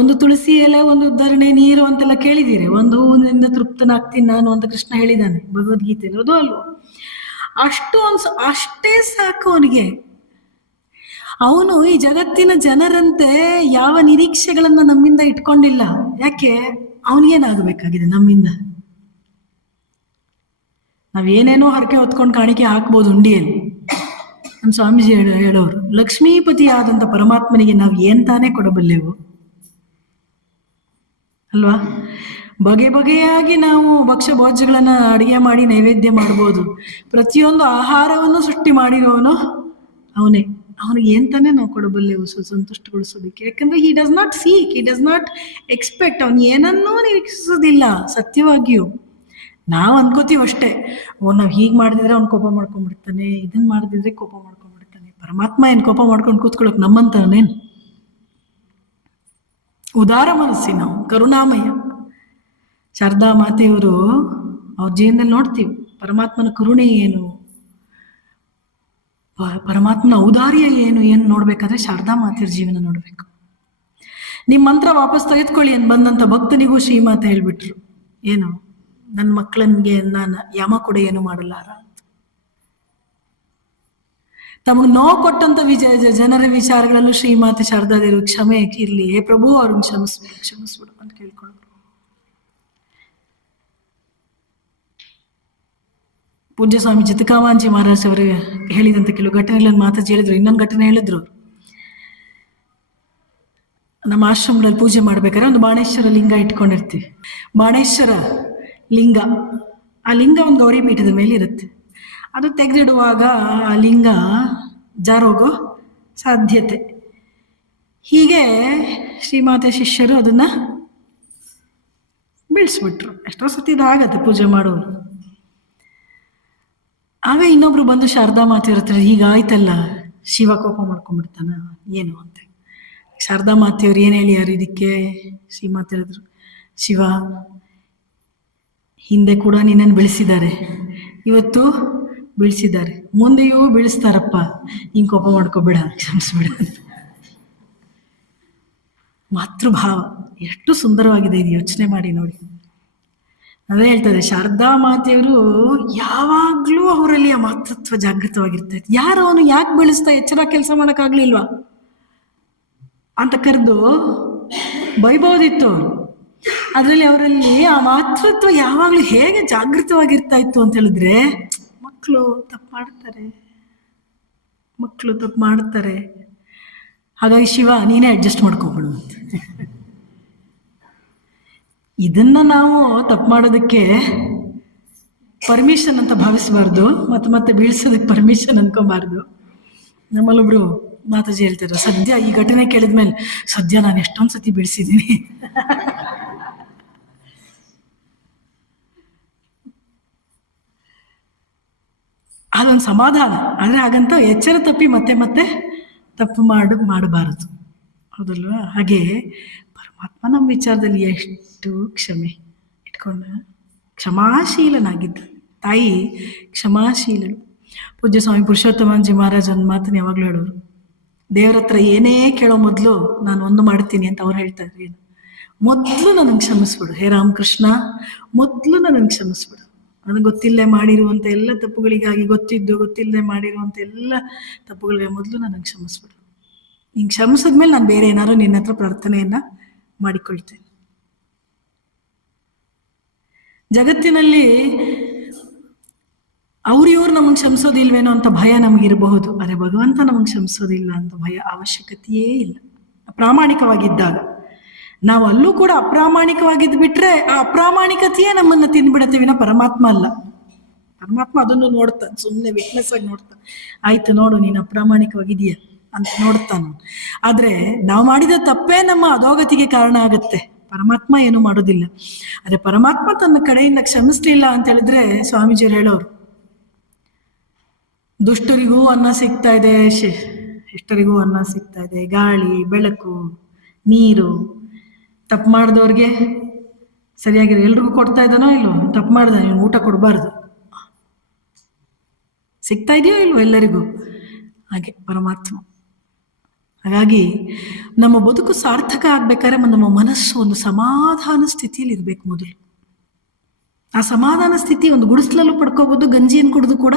ಒಂದು ತುಳಸಿ ಎಲೆ, ಒಂದು ಉದ್ಧರಣೆ ನೀರು ಅಂತೆಲ್ಲ ಕೇಳಿದ್ದೀರಿ. ಒಂದು ಹೂವಿನಿಂದ ತೃಪ್ತನಾಗ್ತೀನಿ ನಾನು ಅಂತ ಕೃಷ್ಣ ಹೇಳಿದ್ದಾನೆ ಭಗವದ್ಗೀತೆಯಲ್ಲಿ. ಹೌದು ಅಲ್ವೋ? ಅಷ್ಟೇ ಸಾಕು ಅವನಿಗೆ. ಅವನು ಈ ಜಗತ್ತಿನ ಜನರಂತೆ ಯಾವ ನಿರೀಕ್ಷೆಗಳನ್ನ ನಮ್ಮಿಂದ ಇಟ್ಕೊಂಡಿಲ್ಲ. ಯಾಕೆ? ಅವನಿಗೇನಾಗಬೇಕಾಗಿದೆ ನಮ್ಮಿಂದ? ನಾವೇನೇನೋ ಹರಕೆ ಹೊತ್ಕೊಂಡು ಕಾಣಿಕೆ ಹಾಕ್ಬೋದು ಉಂಡಿಯಲ್ಲಿ. ನಮ್ಮ ಸ್ವಾಮೀಜಿ ಹೇಳೋರು, ಲಕ್ಷ್ಮೀಪತಿ ಆದಂಥ ಪರಮಾತ್ಮನಿಗೆ ನಾವು ಏನ್ ತಾನೇ ಕೊಡಬಲ್ಲೆವು ಅಲ್ವಾ? ಬಗೆ ಬಗೆಯಾಗಿ ನಾವು ಭಕ್ಷ್ಯ ಭೋಜ್ಯಗಳನ್ನ ಅಡಿಗೆ ಮಾಡಿ ನೈವೇದ್ಯ ಮಾಡ್ಬೋದು. ಪ್ರತಿಯೊಂದು ಆಹಾರವನ್ನು ಸೃಷ್ಟಿ ಮಾಡಿರೋನು ಅವನೇ. ಅವನಿಗೆ ಏನ್ ತಾನೇ ನಾವು ಕೊಡಬಲ್ಲೆವು ಸಂತುಷ್ಟಗೊಳಿಸೋದಕ್ಕೆ? ಯಾಕಂದ್ರೆ he does not seek, he does not expect. ಅವನು ಏನನ್ನೂ ನಿರೀಕ್ಷಿಸೋದಿಲ್ಲ ಸತ್ಯವಾಗಿಯೂ. ನಾವು ಅನ್ಕೋತೀವಿ ಅಷ್ಟೇ, ನಾವು ಹೀಗೆ ಮಾಡಿದ್ರೆ ಅವ್ನು ಕೋಪ ಮಾಡ್ಕೊಂಡ್ಬಿಡ್ತಾನೆ, ಇದನ್ನ ಮಾಡಿದ್ರೆ ಕೋಪ ಮಾಡ್ಕೊಂಡ್ಬಿಡ್ತಾನೆ. ಪರಮಾತ್ಮ ಏನು ಕೋಪ ಮಾಡ್ಕೊಂಡು ಕೂತ್ಕೊಳ್ಳೋಕೆ ನಮ್ಮಂತವನೇನು? ಉದಾರ ಮನಸ್ಸಿ, ನಾವು ಕರುಣಾಮಯ. ಶಾರದಾ ಮಾತೆಯವರು ಅವ್ರ ಜೀವನದಲ್ಲಿ ನೋಡ್ತೀವಿ ಪರಮಾತ್ಮನ ಕರುಣೆ ಏನು, ಪರಮಾತ್ಮನ ಔದಾರ್ಯ ಏನು ನೋಡ್ಬೇಕಾದ್ರೆ ಶಾರದಾ ಮಾತೆಯವ್ರ ಜೀವನ ನೋಡ್ಬೇಕು. ನಿಮ್ಮ ಮಂತ್ರ ವಾಪಸ್ ತೆಗೆದುಕೊಳ್ಳಿ ಅಂತ ಬಂದಂತ ಭಕ್ತನಿಗೂ ಶ್ರೀಮಾತೆ ಹೇಳ್ಬಿಟ್ರು, ಏನು, ನನ್ನ ಮಕ್ಕಳನ್ಗೆ ನಾನು ಯಮ ಕೂಡ ಏನು ಮಾಡಲಾರ. ತಮಗೆ ನೋವು ಕೊಟ್ಟಂತ ಜನರ ವಿಚಾರಗಳಲ್ಲೂ ಶ್ರೀಮಾತೆ ಶಾರದಾದೇವರು ಕ್ಷಮೆ ಇರ್ಲಿ, ಹೇ ಪ್ರಭು ಅವ್ರನ್ನ ಕ್ಷಮಿಸ್ಬಿಡು ಅಂತ ಕೇಳ್ಕೊಂಡ್ರು. ಪೂಜ್ಯ ಸ್ವಾಮಿ ಚಿತ್ತಕಾಮಾಂಚಿ ಮಹಾರಾಜ್ ಅವರು ಹೇಳಿದಂತ ಕೆಲವು ಘಟನೆಗಳನ್ನು ಮಾತಾಜಿ ಹೇಳಿದ್ರು. ಇನ್ನೊಂದು ಘಟನೆ ಹೇಳಿದ್ರು, ನಮ್ಮ ಆಶ್ರಮದಲ್ಲಿ ಪೂಜೆ ಮಾಡ್ಬೇಕಾದ್ರೆ ಒಂದು ಬಾಣೇಶ್ವರ ಲಿಂಗ ಇಟ್ಕೊಂಡಿರ್ತೀವಿ. ಬಾಣೇಶ್ವರ ಲಿಂಗ, ಆ ಲಿಂಗ ಒಂದು ಗೌರಿ ಪೀಠದ ಮೇಲೆ ಇರುತ್ತೆ. ಅದು ತೆಗೆದಿಡುವಾಗ ಆ ಲಿಂಗ ಜಾರೋಗೋ ಸಾಧ್ಯತೆ. ಹೀಗೆ ಶ್ರೀಮಾತೆ ಶಿಷ್ಯರು ಅದನ್ನ ಬೀಳ್ಸ್ಬಿಟ್ರು. ಎಷ್ಟೋ ಸತಿ ಇದಾಗತ್ತೆ ಪೂಜೆ ಮಾಡೋರು. ಆಗ ಇನ್ನೊಬ್ರು ಬಂದು ಶಾರದಾ ಮಾತೆ ಇರ್ತಾರೆ, ಹೀಗಾಯ್ತಲ್ಲ, ಶಿವ ಕೋಪ ಮಾಡ್ಕೊಂಡ್ಬಿಡ್ತಾನ ಏನು ಅಂತ. ಶಾರದಾ ಮಾತೆಯವ್ರು ಏನು ಹೇಳಿಯಾರು ಇದಕ್ಕೆ? ಶ್ರೀಮಾತೆ ಹೇಳಿದ್ರು, ಶಿವ ಹಿಂದೆ ಕೂಡ ನಿನ್ನನ್ನು ಬೆಳೆಸಿದ್ದಾರೆ, ಇವತ್ತು ಬೀಳಿಸಿದ್ದಾರೆ, ಮುಂದೆಯೂ ಬೀಳಿಸ್ತಾರಪ್ಪ, ನೀನ್ ಕೋಪ ಮಾಡ್ಕೋಬೇಡ, ಕ್ಷಮಿಸ್ಬೇಡ ಅಂತ. ಮಾತೃಭಾವ ಎಷ್ಟು ಸುಂದರವಾಗಿದೆ ಇದು, ಯೋಚನೆ ಮಾಡಿ ನೋಡಿ. ಅದೇ ಹೇಳ್ತದೆ, ಶಾರದಾ ಮಾತೆಯವರು ಯಾವಾಗ್ಲೂ ಅವರಲ್ಲಿ ಆ ಮಾತೃತ್ವ ಜಾಗೃತವಾಗಿರ್ತಾ ಇತ್ತು. ಯಾರು ಅವನು ಯಾಕೆ ಬೆಳೆಸ್ತಾ, ಎಚ್ಚರ ಕೆಲಸ ಮಾಡೋಕ್ಕಾಗ್ಲಿಲ್ವಾ ಅಂತ ಕರೆದು ಬೈಬೋದಿತ್ತು ಅವರು. ಅದರಲ್ಲಿ ಅವರಲ್ಲಿ ಆ ಮಾತೃತ್ವ ಯಾವಾಗ್ಲೂ ಹೇಗೆ ಜಾಗೃತವಾಗಿರ್ತಾ ಇತ್ತು ಅಂತ ಹೇಳಿದ್ರೆ, ಮಕ್ಕಳು ತಪ್ಪು ಮಾಡ್ತಾರೆ, ಹಾಗಾಗಿ ಶಿವ ನೀನೇ ಅಡ್ಜಸ್ಟ್ ಮಾಡ್ಕೊಬಿಡು ಅಂತ. ಇದನ್ನ ನಾವು ತಪ್ಪು ಮಾಡೋದಕ್ಕೆ ಪರ್ಮಿಷನ್ ಅಂತ ಭಾವಿಸಬಾರ್ದು, ಮತ್ತೆ ಬೀಳ್ಸೋದಕ್ಕೆ ಪರ್ಮಿಷನ್ ಅನ್ಕೋಬಾರ್ದು. ನಮ್ಮಲ್ಲೊಬ್ರು ಮಾತಾಜಿ ಹೇಳ್ತಾರೆ, ಸದ್ಯ ಈ ಘಟನೆ ಕೇಳಿದ್ಮೇಲೆ ಸದ್ಯ ನಾನು ಎಷ್ಟೊಂದು ಸತಿ ಬೀಳ್ಸಿದ್ದೀನಿ. ಅದೊಂದು ಸಮಾಧಾನ. ಆದರೆ ಹಾಗಂತ ಎಚ್ಚರ ತಪ್ಪಿ ಮತ್ತೆ ತಪ್ಪು ಮಾಡಬಾರದು, ಹೌದಲ್ವಾ? ಹಾಗೆ ಪರಮಾತ್ಮ ನಮ್ಮ ವಿಚಾರದಲ್ಲಿ ಎಷ್ಟು ಕ್ಷಮೆ ಇಟ್ಕೊಂಡ ಕ್ಷಮಾಶೀಲನಾಗಿದ್ದ. ತಾಯಿ ಕ್ಷಮಾಶೀಲಳು. ಪೂಜ್ಯ ಸ್ವಾಮಿ ಪುರುಷೋತ್ತಮಾಂಜಿ ಮಹಾರಾಜ್ ಒಂದು ಮಾತನ್ನು ಯಾವಾಗಲೂ ಹೇಳೋರು, ದೇವ್ರ ಹತ್ರ ಏನೇ ಕೇಳೋ ಮೊದಲು ನಾನು ಒಂದು ಮಾಡ್ತೀನಿ ಅಂತ ಅವ್ರು ಹೇಳ್ತಾ ಇದ್ರು. ಏನು? ಮೊದಲು ನನಗೆ ಕ್ಷಮಿಸ್ಬಿಡು ಹೇ ರಾಮಕೃಷ್ಣ, ಮೊದಲು ನನಗೆ ಕ್ಷಮಿಸ್ಬಿಡು. ನನಗೆ ಗೊತ್ತಿಲ್ಲದೆ ಮಾಡಿರುವಂಥ ಎಲ್ಲ ತಪ್ಪುಗಳಿಗಾಗಿ, ಗೊತ್ತಿಲ್ಲದೆ ಮಾಡಿರುವಂಥ ಎಲ್ಲ ತಪ್ಪುಗಳಿಗೆ ಮೊದಲು ನನಗೆ ಕ್ಷಮಿಸ್ಬಿಡು. ಹಿಂಗೆ ಕ್ಷಮಿಸಿದ್ಮೇಲೆ ನಾನು ಬೇರೆ ಏನಾದ್ರು ನಿನ್ನ ಹತ್ರ ಪ್ರಾರ್ಥನೆಯನ್ನ ಮಾಡಿಕೊಳ್ತೇನೆ. ಜಗತ್ತಿನಲ್ಲಿ ಇವ್ರು ನಮಗೆ ಕ್ಷಮಿಸೋದಿಲ್ವೇನೋ ಅಂತ ಭಯ ನಮಗಿರಬಹುದು. ಅರೆ ಭಗವಂತ ನಮಗೆ ಕ್ಷಮಿಸೋದಿಲ್ಲ ಅಂತ ಭಯ ಅವಶ್ಯಕತೆಯೇ ಇಲ್ಲ. ಪ್ರಾಮಾಣಿಕವಾಗಿದ್ದಾಗ. ನಾವು ಅಲ್ಲೂ ಕೂಡ ಅಪ್ರಾಮಾಣಿಕವಾಗಿದ್ದು ಬಿಟ್ರೆ ಆ ಅಪ್ರಾಮಾಣಿಕತೆಯೇ ನಮ್ಮನ್ನು ತಿಂದ್ಬಿಡತ್ತೆ ವಿನ ಪರಮಾತ್ಮ ಅಲ್ಲ. ಪರಮಾತ್ಮ ಅದನ್ನು ನೋಡ್ತಾನೆ, ಸುಮ್ಮನೆ ವಿಟ್ನೆಸ್ ಆಗಿ ನೋಡ್ತಾನೆ. ಆಯ್ತು ನೋಡು ನೀನು ಅಪ್ರಾಮಾಣಿಕವಾಗಿದೀಯ ಅಂತ ನೋಡ್ತಾನ. ಆದ್ರೆ ನಾವು ಮಾಡಿದ ತಪ್ಪೇ ನಮ್ಮ ಅಧೋಗತಿಗೆ ಕಾರಣ ಆಗತ್ತೆ. ಪರಮಾತ್ಮ ಏನು ಮಾಡೋದಿಲ್ಲ. ಆದ್ರೆ ಪರಮಾತ್ಮ ತನ್ನ ಕಡೆಯಿಂದ ಕ್ಷಮಿಸ್ಲಿಲ್ಲ ಅಂತ ಹೇಳಿದ್ರೆ ಸ್ವಾಮೀಜಿಯವ್ರು ಹೇಳೋರು, ದುಷ್ಟರಿಗೂ ಅನ್ನ ಸಿಗ್ತಾ ಇದೆ, ಶಿಷ್ಟರಿಗೂ ಅನ್ನ ಸಿಗ್ತಾ ಇದೆ, ಗಾಳಿ ಬೆಳಕು ನೀರು. ತಪ್ಪು ಮಾಡಿದವ್ರಿಗೆ ಸರಿಯಾಗಿರೋ ಎಲ್ರಿಗೂ ಕೊಡ್ತಾ ಇದ್ದಾನೋ ಇಲ್ವೋ? ತಪ್ಪು ಮಾಡ್ದ ನೀನು ಊಟ ಕೊಡಬಾರ್ದು, ಸಿಗ್ತಾ ಇದೆಯೋ ಇಲ್ವೋ ಎಲ್ಲರಿಗೂ? ಹಾಗೆ ಪರಮಾತ್ಮ. ಹಾಗಾಗಿ ನಮ್ಮ ಬದುಕು ಸಾರ್ಥಕ ಆಗ್ಬೇಕಾದ್ರೆ ನಮ್ಮ ಮನಸ್ಸು ಒಂದು ಸಮಾಧಾನ ಸ್ಥಿತಿಯಲ್ಲಿ ಇರ್ಬೇಕು ಮೊದಲು. ಆ ಸಮಾಧಾನ ಸ್ಥಿತಿ ಒಂದು ಗುಡಿಸ್ಲಲ್ಲೂ ಪಡ್ಕೋಬಹುದು, ಗಂಜಿಯನ್ನು ಕುಡಿದು ಕೂಡ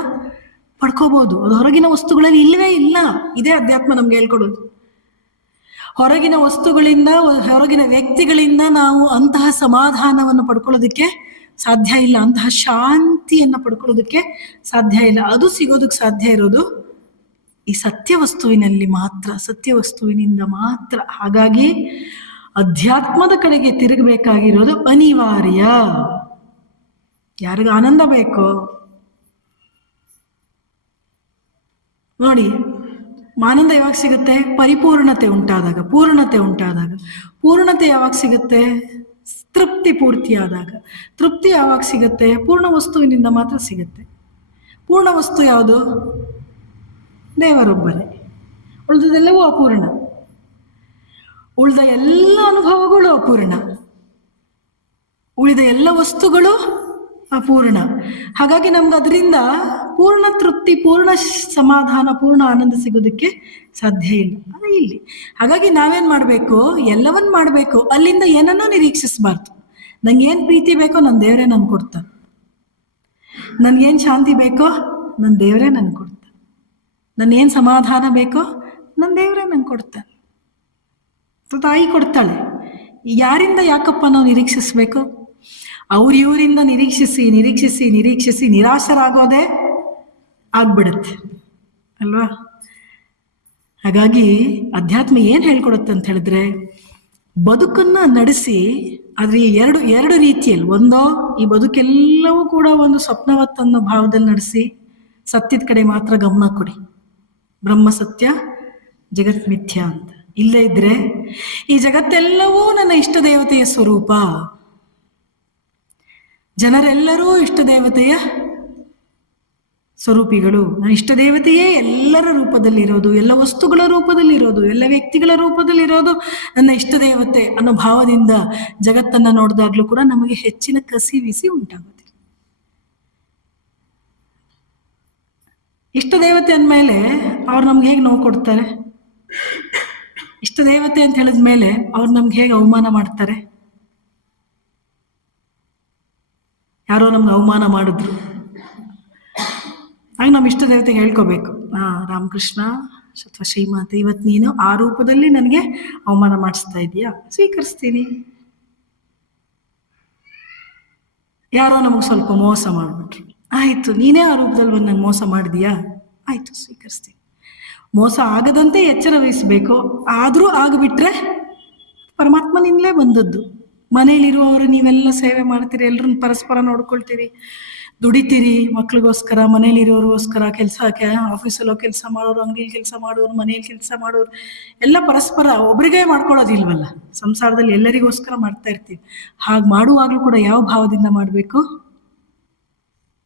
ಪಡ್ಕೋಬಹುದು. ಅದು ಹೊರಗಿನ ವಸ್ತುಗಳಲ್ಲಿ ಇಲ್ಲವೇ ಇಲ್ಲ. ಇದೇ ಅಧ್ಯಾತ್ಮ ನಮ್ಗೆ ಹೇಳ್ಕೊಡೋದು. ಹೊರಗಿನ ವಸ್ತುಗಳಿಂದ, ಹೊರಗಿನ ವ್ಯಕ್ತಿಗಳಿಂದ ನಾವು ಅಂತಹ ಸಮಾಧಾನವನ್ನು ಪಡ್ಕೊಳ್ಳೋದಕ್ಕೆ ಸಾಧ್ಯ ಇಲ್ಲ, ಅಂತಹ ಶಾಂತಿಯನ್ನು ಪಡ್ಕೊಳ್ಳೋದಕ್ಕೆ ಸಾಧ್ಯ ಇಲ್ಲ. ಅದು ಸಿಗೋದಕ್ಕೆ ಸಾಧ್ಯ ಇರೋದು ಈ ಸತ್ಯ ವಸ್ತುವಿನಲ್ಲಿ ಮಾತ್ರ, ಸತ್ಯ ವಸ್ತುವಿನಿಂದ ಮಾತ್ರ. ಹಾಗಾಗಿ ಅಧ್ಯಾತ್ಮದ ಕಡೆಗೆ ತಿರುಗಬೇಕಾಗಿರೋದು ಅನಿವಾರ್ಯ. ಯಾರಿಗ ಆನಂದ ಬೇಕೋ ನೋಡಿ, ಆನಂದ ಯಾವಾಗ ಸಿಗುತ್ತೆ? ಪರಿಪೂರ್ಣತೆ ಉಂಟಾದಾಗ, ಪೂರ್ಣತೆ ಉಂಟಾದಾಗ. ಪೂರ್ಣತೆ ಯಾವಾಗ ಸಿಗುತ್ತೆ? ತೃಪ್ತಿ ಪೂರ್ತಿಯಾದಾಗ. ತೃಪ್ತಿ ಯಾವಾಗ ಸಿಗುತ್ತೆ? ಪೂರ್ಣ ವಸ್ತುವಿನಿಂದ ಮಾತ್ರ ಸಿಗುತ್ತೆ. ಪೂರ್ಣ ವಸ್ತು ಯಾವುದು? ದೇವರೊಬ್ಬರೇ. ಉಳಿದದೆಲ್ಲವೂ ಅಪೂರ್ಣ. ಉಳಿದ ಎಲ್ಲ ಅನುಭವಗಳು ಅಪೂರ್ಣ, ಉಳಿದ ಎಲ್ಲ ವಸ್ತುಗಳು ಅಪೂರ್ಣ. ಹಾಗಾಗಿ ನಮ್ಗೆ ಅದರಿಂದ ಪೂರ್ಣ ತೃಪ್ತಿ, ಪೂರ್ಣ ಸಮಾಧಾನ, ಪೂರ್ಣ ಆನಂದ ಸಿಗೋದಕ್ಕೆ ಸಾಧ್ಯ ಇಲ್ಲ. ಅದೇ ಇಲ್ಲಿ. ಹಾಗಾಗಿ ನಾವೇನ್ ಮಾಡ್ಬೇಕು? ಎಲ್ಲವನ್ನ ಮಾಡ್ಬೇಕು. ಅಲ್ಲಿಂದ ಏನನ್ನೂ ನಿರೀಕ್ಷಿಸಬಾರ್ದು. ನಂಗೇನ್ ಪ್ರೀತಿ ಬೇಕೋ ನನ್ನ ದೇವರೇ ನನ್ಗೆ ಕೊಡ್ತಾನೆ. ನನ್ಗೇನ್ ಶಾಂತಿ ಬೇಕೋ ನನ್ನ ದೇವರೇ ನನ್ಗೆ ಕೊಡ್ತಾನೆ. ನನ್ಗೇನ್ ಸಮಾಧಾನ ಬೇಕೋ ನನ್ನ ದೇವರೇ ನಂಗೆ ಕೊಡ್ತಾನೆ. ತಾಯಿ ಕೊಡ್ತಾಳೆ. ಯಾರಿಂದ ಯಾಕಪ್ಪ ನಾವು ನಿರೀಕ್ಷಿಸ್ಬೇಕು? ಇವರಿಂದ ನಿರೀಕ್ಷಿಸಿ ನಿರೀಕ್ಷಿಸಿ ನಿರೀಕ್ಷಿಸಿ ನಿರಾಶರಾಗೋದೇ ಆಗ್ಬಿಡುತ್ತೆ ಅಲ್ವಾ? ಹಾಗಾಗಿ ಅಧ್ಯಾತ್ಮ ಏನ್ ಹೇಳ್ಕೊಡುತ್ತೆ ಅಂತ ಹೇಳಿದ್ರೆ, ಬದುಕನ್ನ ನಡೆಸಿ, ಆದ್ರೆ ಎರಡು ರೀತಿಯಲ್ಲಿ. ಒಂದೋ ಈ ಬದುಕೆಲ್ಲವೂ ಕೂಡ ಒಂದು ಸ್ವಪ್ನವತ್ತನ್ನೋ ಭಾವದಲ್ಲಿ ನಡೆಸಿ ಸತ್ಯದ ಕಡೆ ಮಾತ್ರ ಗಮನ ಕೊಡಿ. ಬ್ರಹ್ಮ ಸತ್ಯ, ಜಗತ್ ಮಿಥ್ಯ ಅಂತ. ಇಲ್ಲೇ ಇದ್ರೆ ಈ ಜಗತ್ತೆಲ್ಲವೂ ನನ್ನ ಇಷ್ಟ ದೇವತೆಯ ಸ್ವರೂಪ, ಜನರೆಲ್ಲರೂ ಇಷ್ಟ ದೇವತೆಯ ಸ್ವರೂಪಿಗಳು. ನನ್ನ ಇಷ್ಟ ದೇವತೆಯೇ ಎಲ್ಲರ ರೂಪದಲ್ಲಿರೋದು, ಎಲ್ಲ ವಸ್ತುಗಳ ರೂಪದಲ್ಲಿರೋದು, ಎಲ್ಲ ವ್ಯಕ್ತಿಗಳ ರೂಪದಲ್ಲಿರೋದು ನನ್ನ ಇಷ್ಟ ದೇವತೆ ಅನ್ನೋ ಭಾವದಿಂದ ಜಗತ್ತನ್ನ ನೋಡಿದಾಗ್ಲೂ ಕೂಡ ನಮಗೆ ಹೆಚ್ಚಿನ ಕಸಿವಿಸಿ ಉಂಟಾಗುತ್ತೆ. ಇಷ್ಟ ದೇವತೆ ಅಂದಮೇಲೆ ಅವ್ರು ನಮ್ಗೆ ಹೇಗೆ ನೋವು ಕೊಡ್ತಾರೆ? ಇಷ್ಟ ದೇವತೆ ಅಂತ ಹೇಳಿದ್ಮೇಲೆ ಅವ್ರು ನಮ್ಗೆ ಹೇಗೆ ಅವಮಾನ ಮಾಡ್ತಾರೆ? ಯಾರೋ ನಮ್ಗೆ ಅವಮಾನ ಮಾಡಿದ್ರು, ಆಗ ನಮ್ಮ ಇಷ್ಟ ದೇವತೆಗೆ ಹೇಳ್ಕೋಬೇಕು, ರಾಮಕೃಷ್ಣ ಅಥವಾ ಶ್ರೀಮಾತೆ, ಇವತ್ತು ನೀನು ಆ ರೂಪದಲ್ಲಿ ನನಗೆ ಅವಮಾನ ಮಾಡಿಸ್ತಾ ಇದೀಯಾ, ಸ್ವೀಕರಿಸ್ತೀನಿ. ಯಾರೋ ನಮಗೆ ಸ್ವಲ್ಪ ಮೋಸ ಮಾಡಿಬಿಟ್ರು, ಆಯ್ತು ನೀನೇ ಆ ರೂಪದಲ್ಲಿ ಒಂದು ನಂಗೆ ಮೋಸ ಮಾಡಿದೀಯಾ, ಆಯ್ತು ಸ್ವೀಕರಿಸ್ತೀನಿ. ಮೋಸ ಆಗದಂತೆ ಎಚ್ಚರ ವಹಿಸ್ಬೇಕು. ಆದ್ರೂ ಆಗಿಬಿಟ್ರೆ ಪರಮಾತ್ಮನಿಂದಲೇ ಬಂದದ್ದು. ಮನೇಲಿರುವವರು ನೀವೆಲ್ಲ ಸೇವೆ ಮಾಡ್ತೀರಿ, ಎಲ್ರನ್ನ ಪರಸ್ಪರ ನೋಡ್ಕೊಳ್ತೀರಿ, ದುಡಿತೀರಿ ಮಕ್ಳಿಗೋಸ್ಕರ, ಮನೇಲಿರೋರಿಗೋಸ್ಕರ, ಆಫೀಸಲ್ಲೋ ಕೆಲಸ ಮಾಡೋರು, ಅಂಗಡಿಲಿ ಕೆಲಸ ಮಾಡೋರು, ಮನೇಲಿ ಕೆಲಸ ಮಾಡೋರು ಎಲ್ಲ ಪರಸ್ಪರ ಒಬ್ರಿಗೇ ಮಾಡ್ಕೊಳ್ಳೋದಿಲ್ವಲ್ಲ. ಸಂಸಾರದಲ್ಲಿ ಎಲ್ಲರಿಗೋಸ್ಕರ ಮಾಡ್ತಾ ಇರ್ತೀವಿ. ಹಾಗೆ ಮಾಡುವಾಗ್ಲೂ ಕೂಡ ಯಾವ ಭಾವದಿಂದ ಮಾಡಬೇಕು?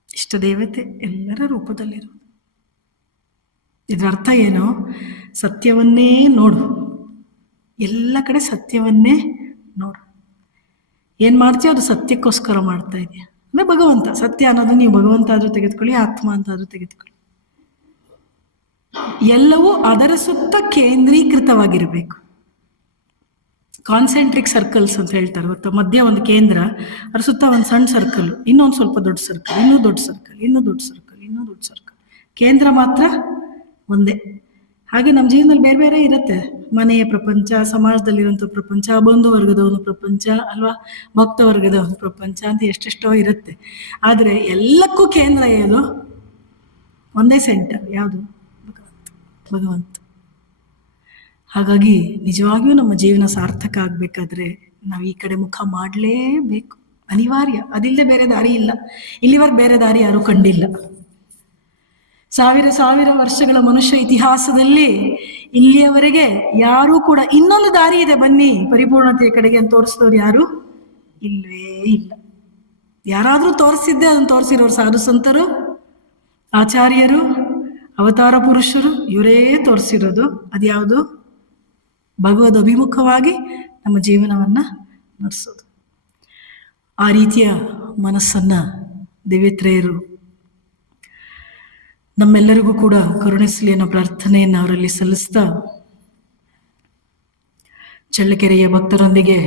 ಇಷ್ಟ ದೇವತೆ ಎಲ್ಲರ ರೂಪದಲ್ಲಿರೋದು. ಇದರ ಅರ್ಥ ಏನು? ಸತ್ಯವನ್ನೇ ನೋಡು, ಎಲ್ಲ ಕಡೆ ಸತ್ಯವನ್ನೇ ನೋಡು. ಏನು ಮಾಡ್ತೀಯೋ ಅದು ಸತ್ಯಕ್ಕೋಸ್ಕರ ಮಾಡ್ತಾ ಇದೆಯಾ ಅಂದರೆ ಭಗವಂತ. ಸತ್ಯ ಅನ್ನೋದು ನೀವು ಭಗವಂತ ಆದರೂ ತೆಗೆದುಕೊಳ್ಳಿ, ಆತ್ಮ ಅಂತ ಆದರೂ ತೆಗೆದುಕೊಳ್ಳಿ, ಎಲ್ಲವೂ ಅದರ ಸುತ್ತ ಕೇಂದ್ರೀಕೃತವಾಗಿರಬೇಕು. ಕಾನ್ಸೆಂಟ್ರಿಕ್ ಸರ್ಕಲ್ಸ್ ಅಂತ ಹೇಳ್ತಾರೆ ಗೊತ್ತಾ, ಮಧ್ಯ ಒಂದು ಕೇಂದ್ರ, ಅದ್ರ ಸುತ್ತ ಒಂದು ಸಣ್ಣ ಸರ್ಕಲ್, ಇನ್ನೊಂದು ಸ್ವಲ್ಪ ದೊಡ್ಡ ಸರ್ಕಲ್, ಇನ್ನೂ ದೊಡ್ಡ ಸರ್ಕಲ್, ಇನ್ನೂ ದೊಡ್ಡ ಸರ್ಕಲ್, ಇನ್ನೂ ದೊಡ್ಡ ಸರ್ಕಲ್, ಕೇಂದ್ರ ಮಾತ್ರ ಒಂದೇ. ಹಾಗೆ ನಮ್ಮ ಜೀವನದಲ್ಲಿ ಬೇರೆ ಬೇರೆ ಇರುತ್ತೆ, ಮನೆಯ ಪ್ರಪಂಚ, ಸಮಾಜದಲ್ಲಿರುವಂಥ ಪ್ರಪಂಚ, ಬಂಧು ವರ್ಗದ ಒಂದು ಪ್ರಪಂಚ ಅಲ್ವಾ, ಭಕ್ತ ವರ್ಗದ ಒಂದು ಪ್ರಪಂಚ ಅಂತ ಎಷ್ಟೆಷ್ಟೋ ಇರುತ್ತೆ. ಆದರೆ ಎಲ್ಲಕ್ಕೂ ಕೇಂದ್ರ ಏನು? ಒಂದೇ ಸೆಂಟರ್. ಯಾವುದು? ಭಗವಂತ. ಹಾಗಾಗಿ ನಿಜವಾಗಿಯೂ ನಮ್ಮ ಜೀವನ ಸಾರ್ಥಕ ಆಗಬೇಕಾದ್ರೆ ನಾವು ಈ ಕಡೆ ಮುಖ ಮಾಡಲೇಬೇಕು, ಅನಿವಾರ್ಯ. ಅದಿಲ್ಲದೆ ಬೇರೆ ದಾರಿ ಇಲ್ಲ. ಇಲ್ಲಿವರೆಗೆ ಬೇರೆ ದಾರಿ ಯಾರೂ ಕಂಡಿಲ್ಲ. ಸಾವಿರ ಸಾವಿರ ವರ್ಷಗಳ ಮನುಷ್ಯ ಇತಿಹಾಸದಲ್ಲಿ ಇಲ್ಲಿಯವರೆಗೆ ಯಾರೂ ಕೂಡ ಇನ್ನೊಂದು ದಾರಿ ಇದೆ ಬನ್ನಿ ಪರಿಪೂರ್ಣತೆಯ ಕಡೆಗೆ ಅಂತ ತೋರಿಸಿದವ್ರು ಯಾರು ಇಲ್ವೇ ಇಲ್ಲ. ಯಾರಾದರೂ ತೋರಿಸಿದ್ದೆ ಅದನ್ನು ತೋರಿಸಿರೋರು ಸಾಧು ಸಂತರು, ಆಚಾರ್ಯರು, ಅವತಾರ ಪುರುಷರು, ಇವರೇ ತೋರಿಸಿರೋದು. ಅದ್ಯಾವುದು? ಭಗವದ್ ಅಭಿಮುಖವಾಗಿ ನಮ್ಮ ಜೀವನವನ್ನು ನಡೆಸೋದು. ಆ ರೀತಿಯ ಮನಸ್ಸನ್ನು ದಿವ್ಯತ್ರೇಯರು ನಮ್ಮೆಲ್ಲರಿಗೂ ಕೂಡ ಕರುಣಿಸಲಿ ಅನ್ನೋ ಪ್ರಾರ್ಥನೆಯನ್ನು ಅವರಲ್ಲಿ ಸಲ್ಲಿಸ್ತಾ, ಚಳ್ಳಕೆರೆಯ ಭಕ್ತರೊಂದಿಗೆ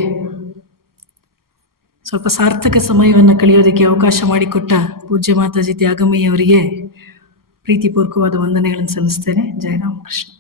ಸ್ವಲ್ಪ ಸಾರ್ಥಕ ಸಮಯವನ್ನು ಕಳೆಯೋದಕ್ಕೆ ಅವಕಾಶ ಮಾಡಿಕೊಟ್ಟ ಪೂಜ್ಯ ಮಾತಾಜಿ ತ್ಯಾಗಮಯ್ಯವರಿಗೆ ಪ್ರೀತಿಪೂರ್ವಕವಾದ ವಂದನೆಗಳನ್ನು ಸಲ್ಲಿಸ್ತೇನೆ. ಜಯ ರಾಮಕೃಷ್ಣ.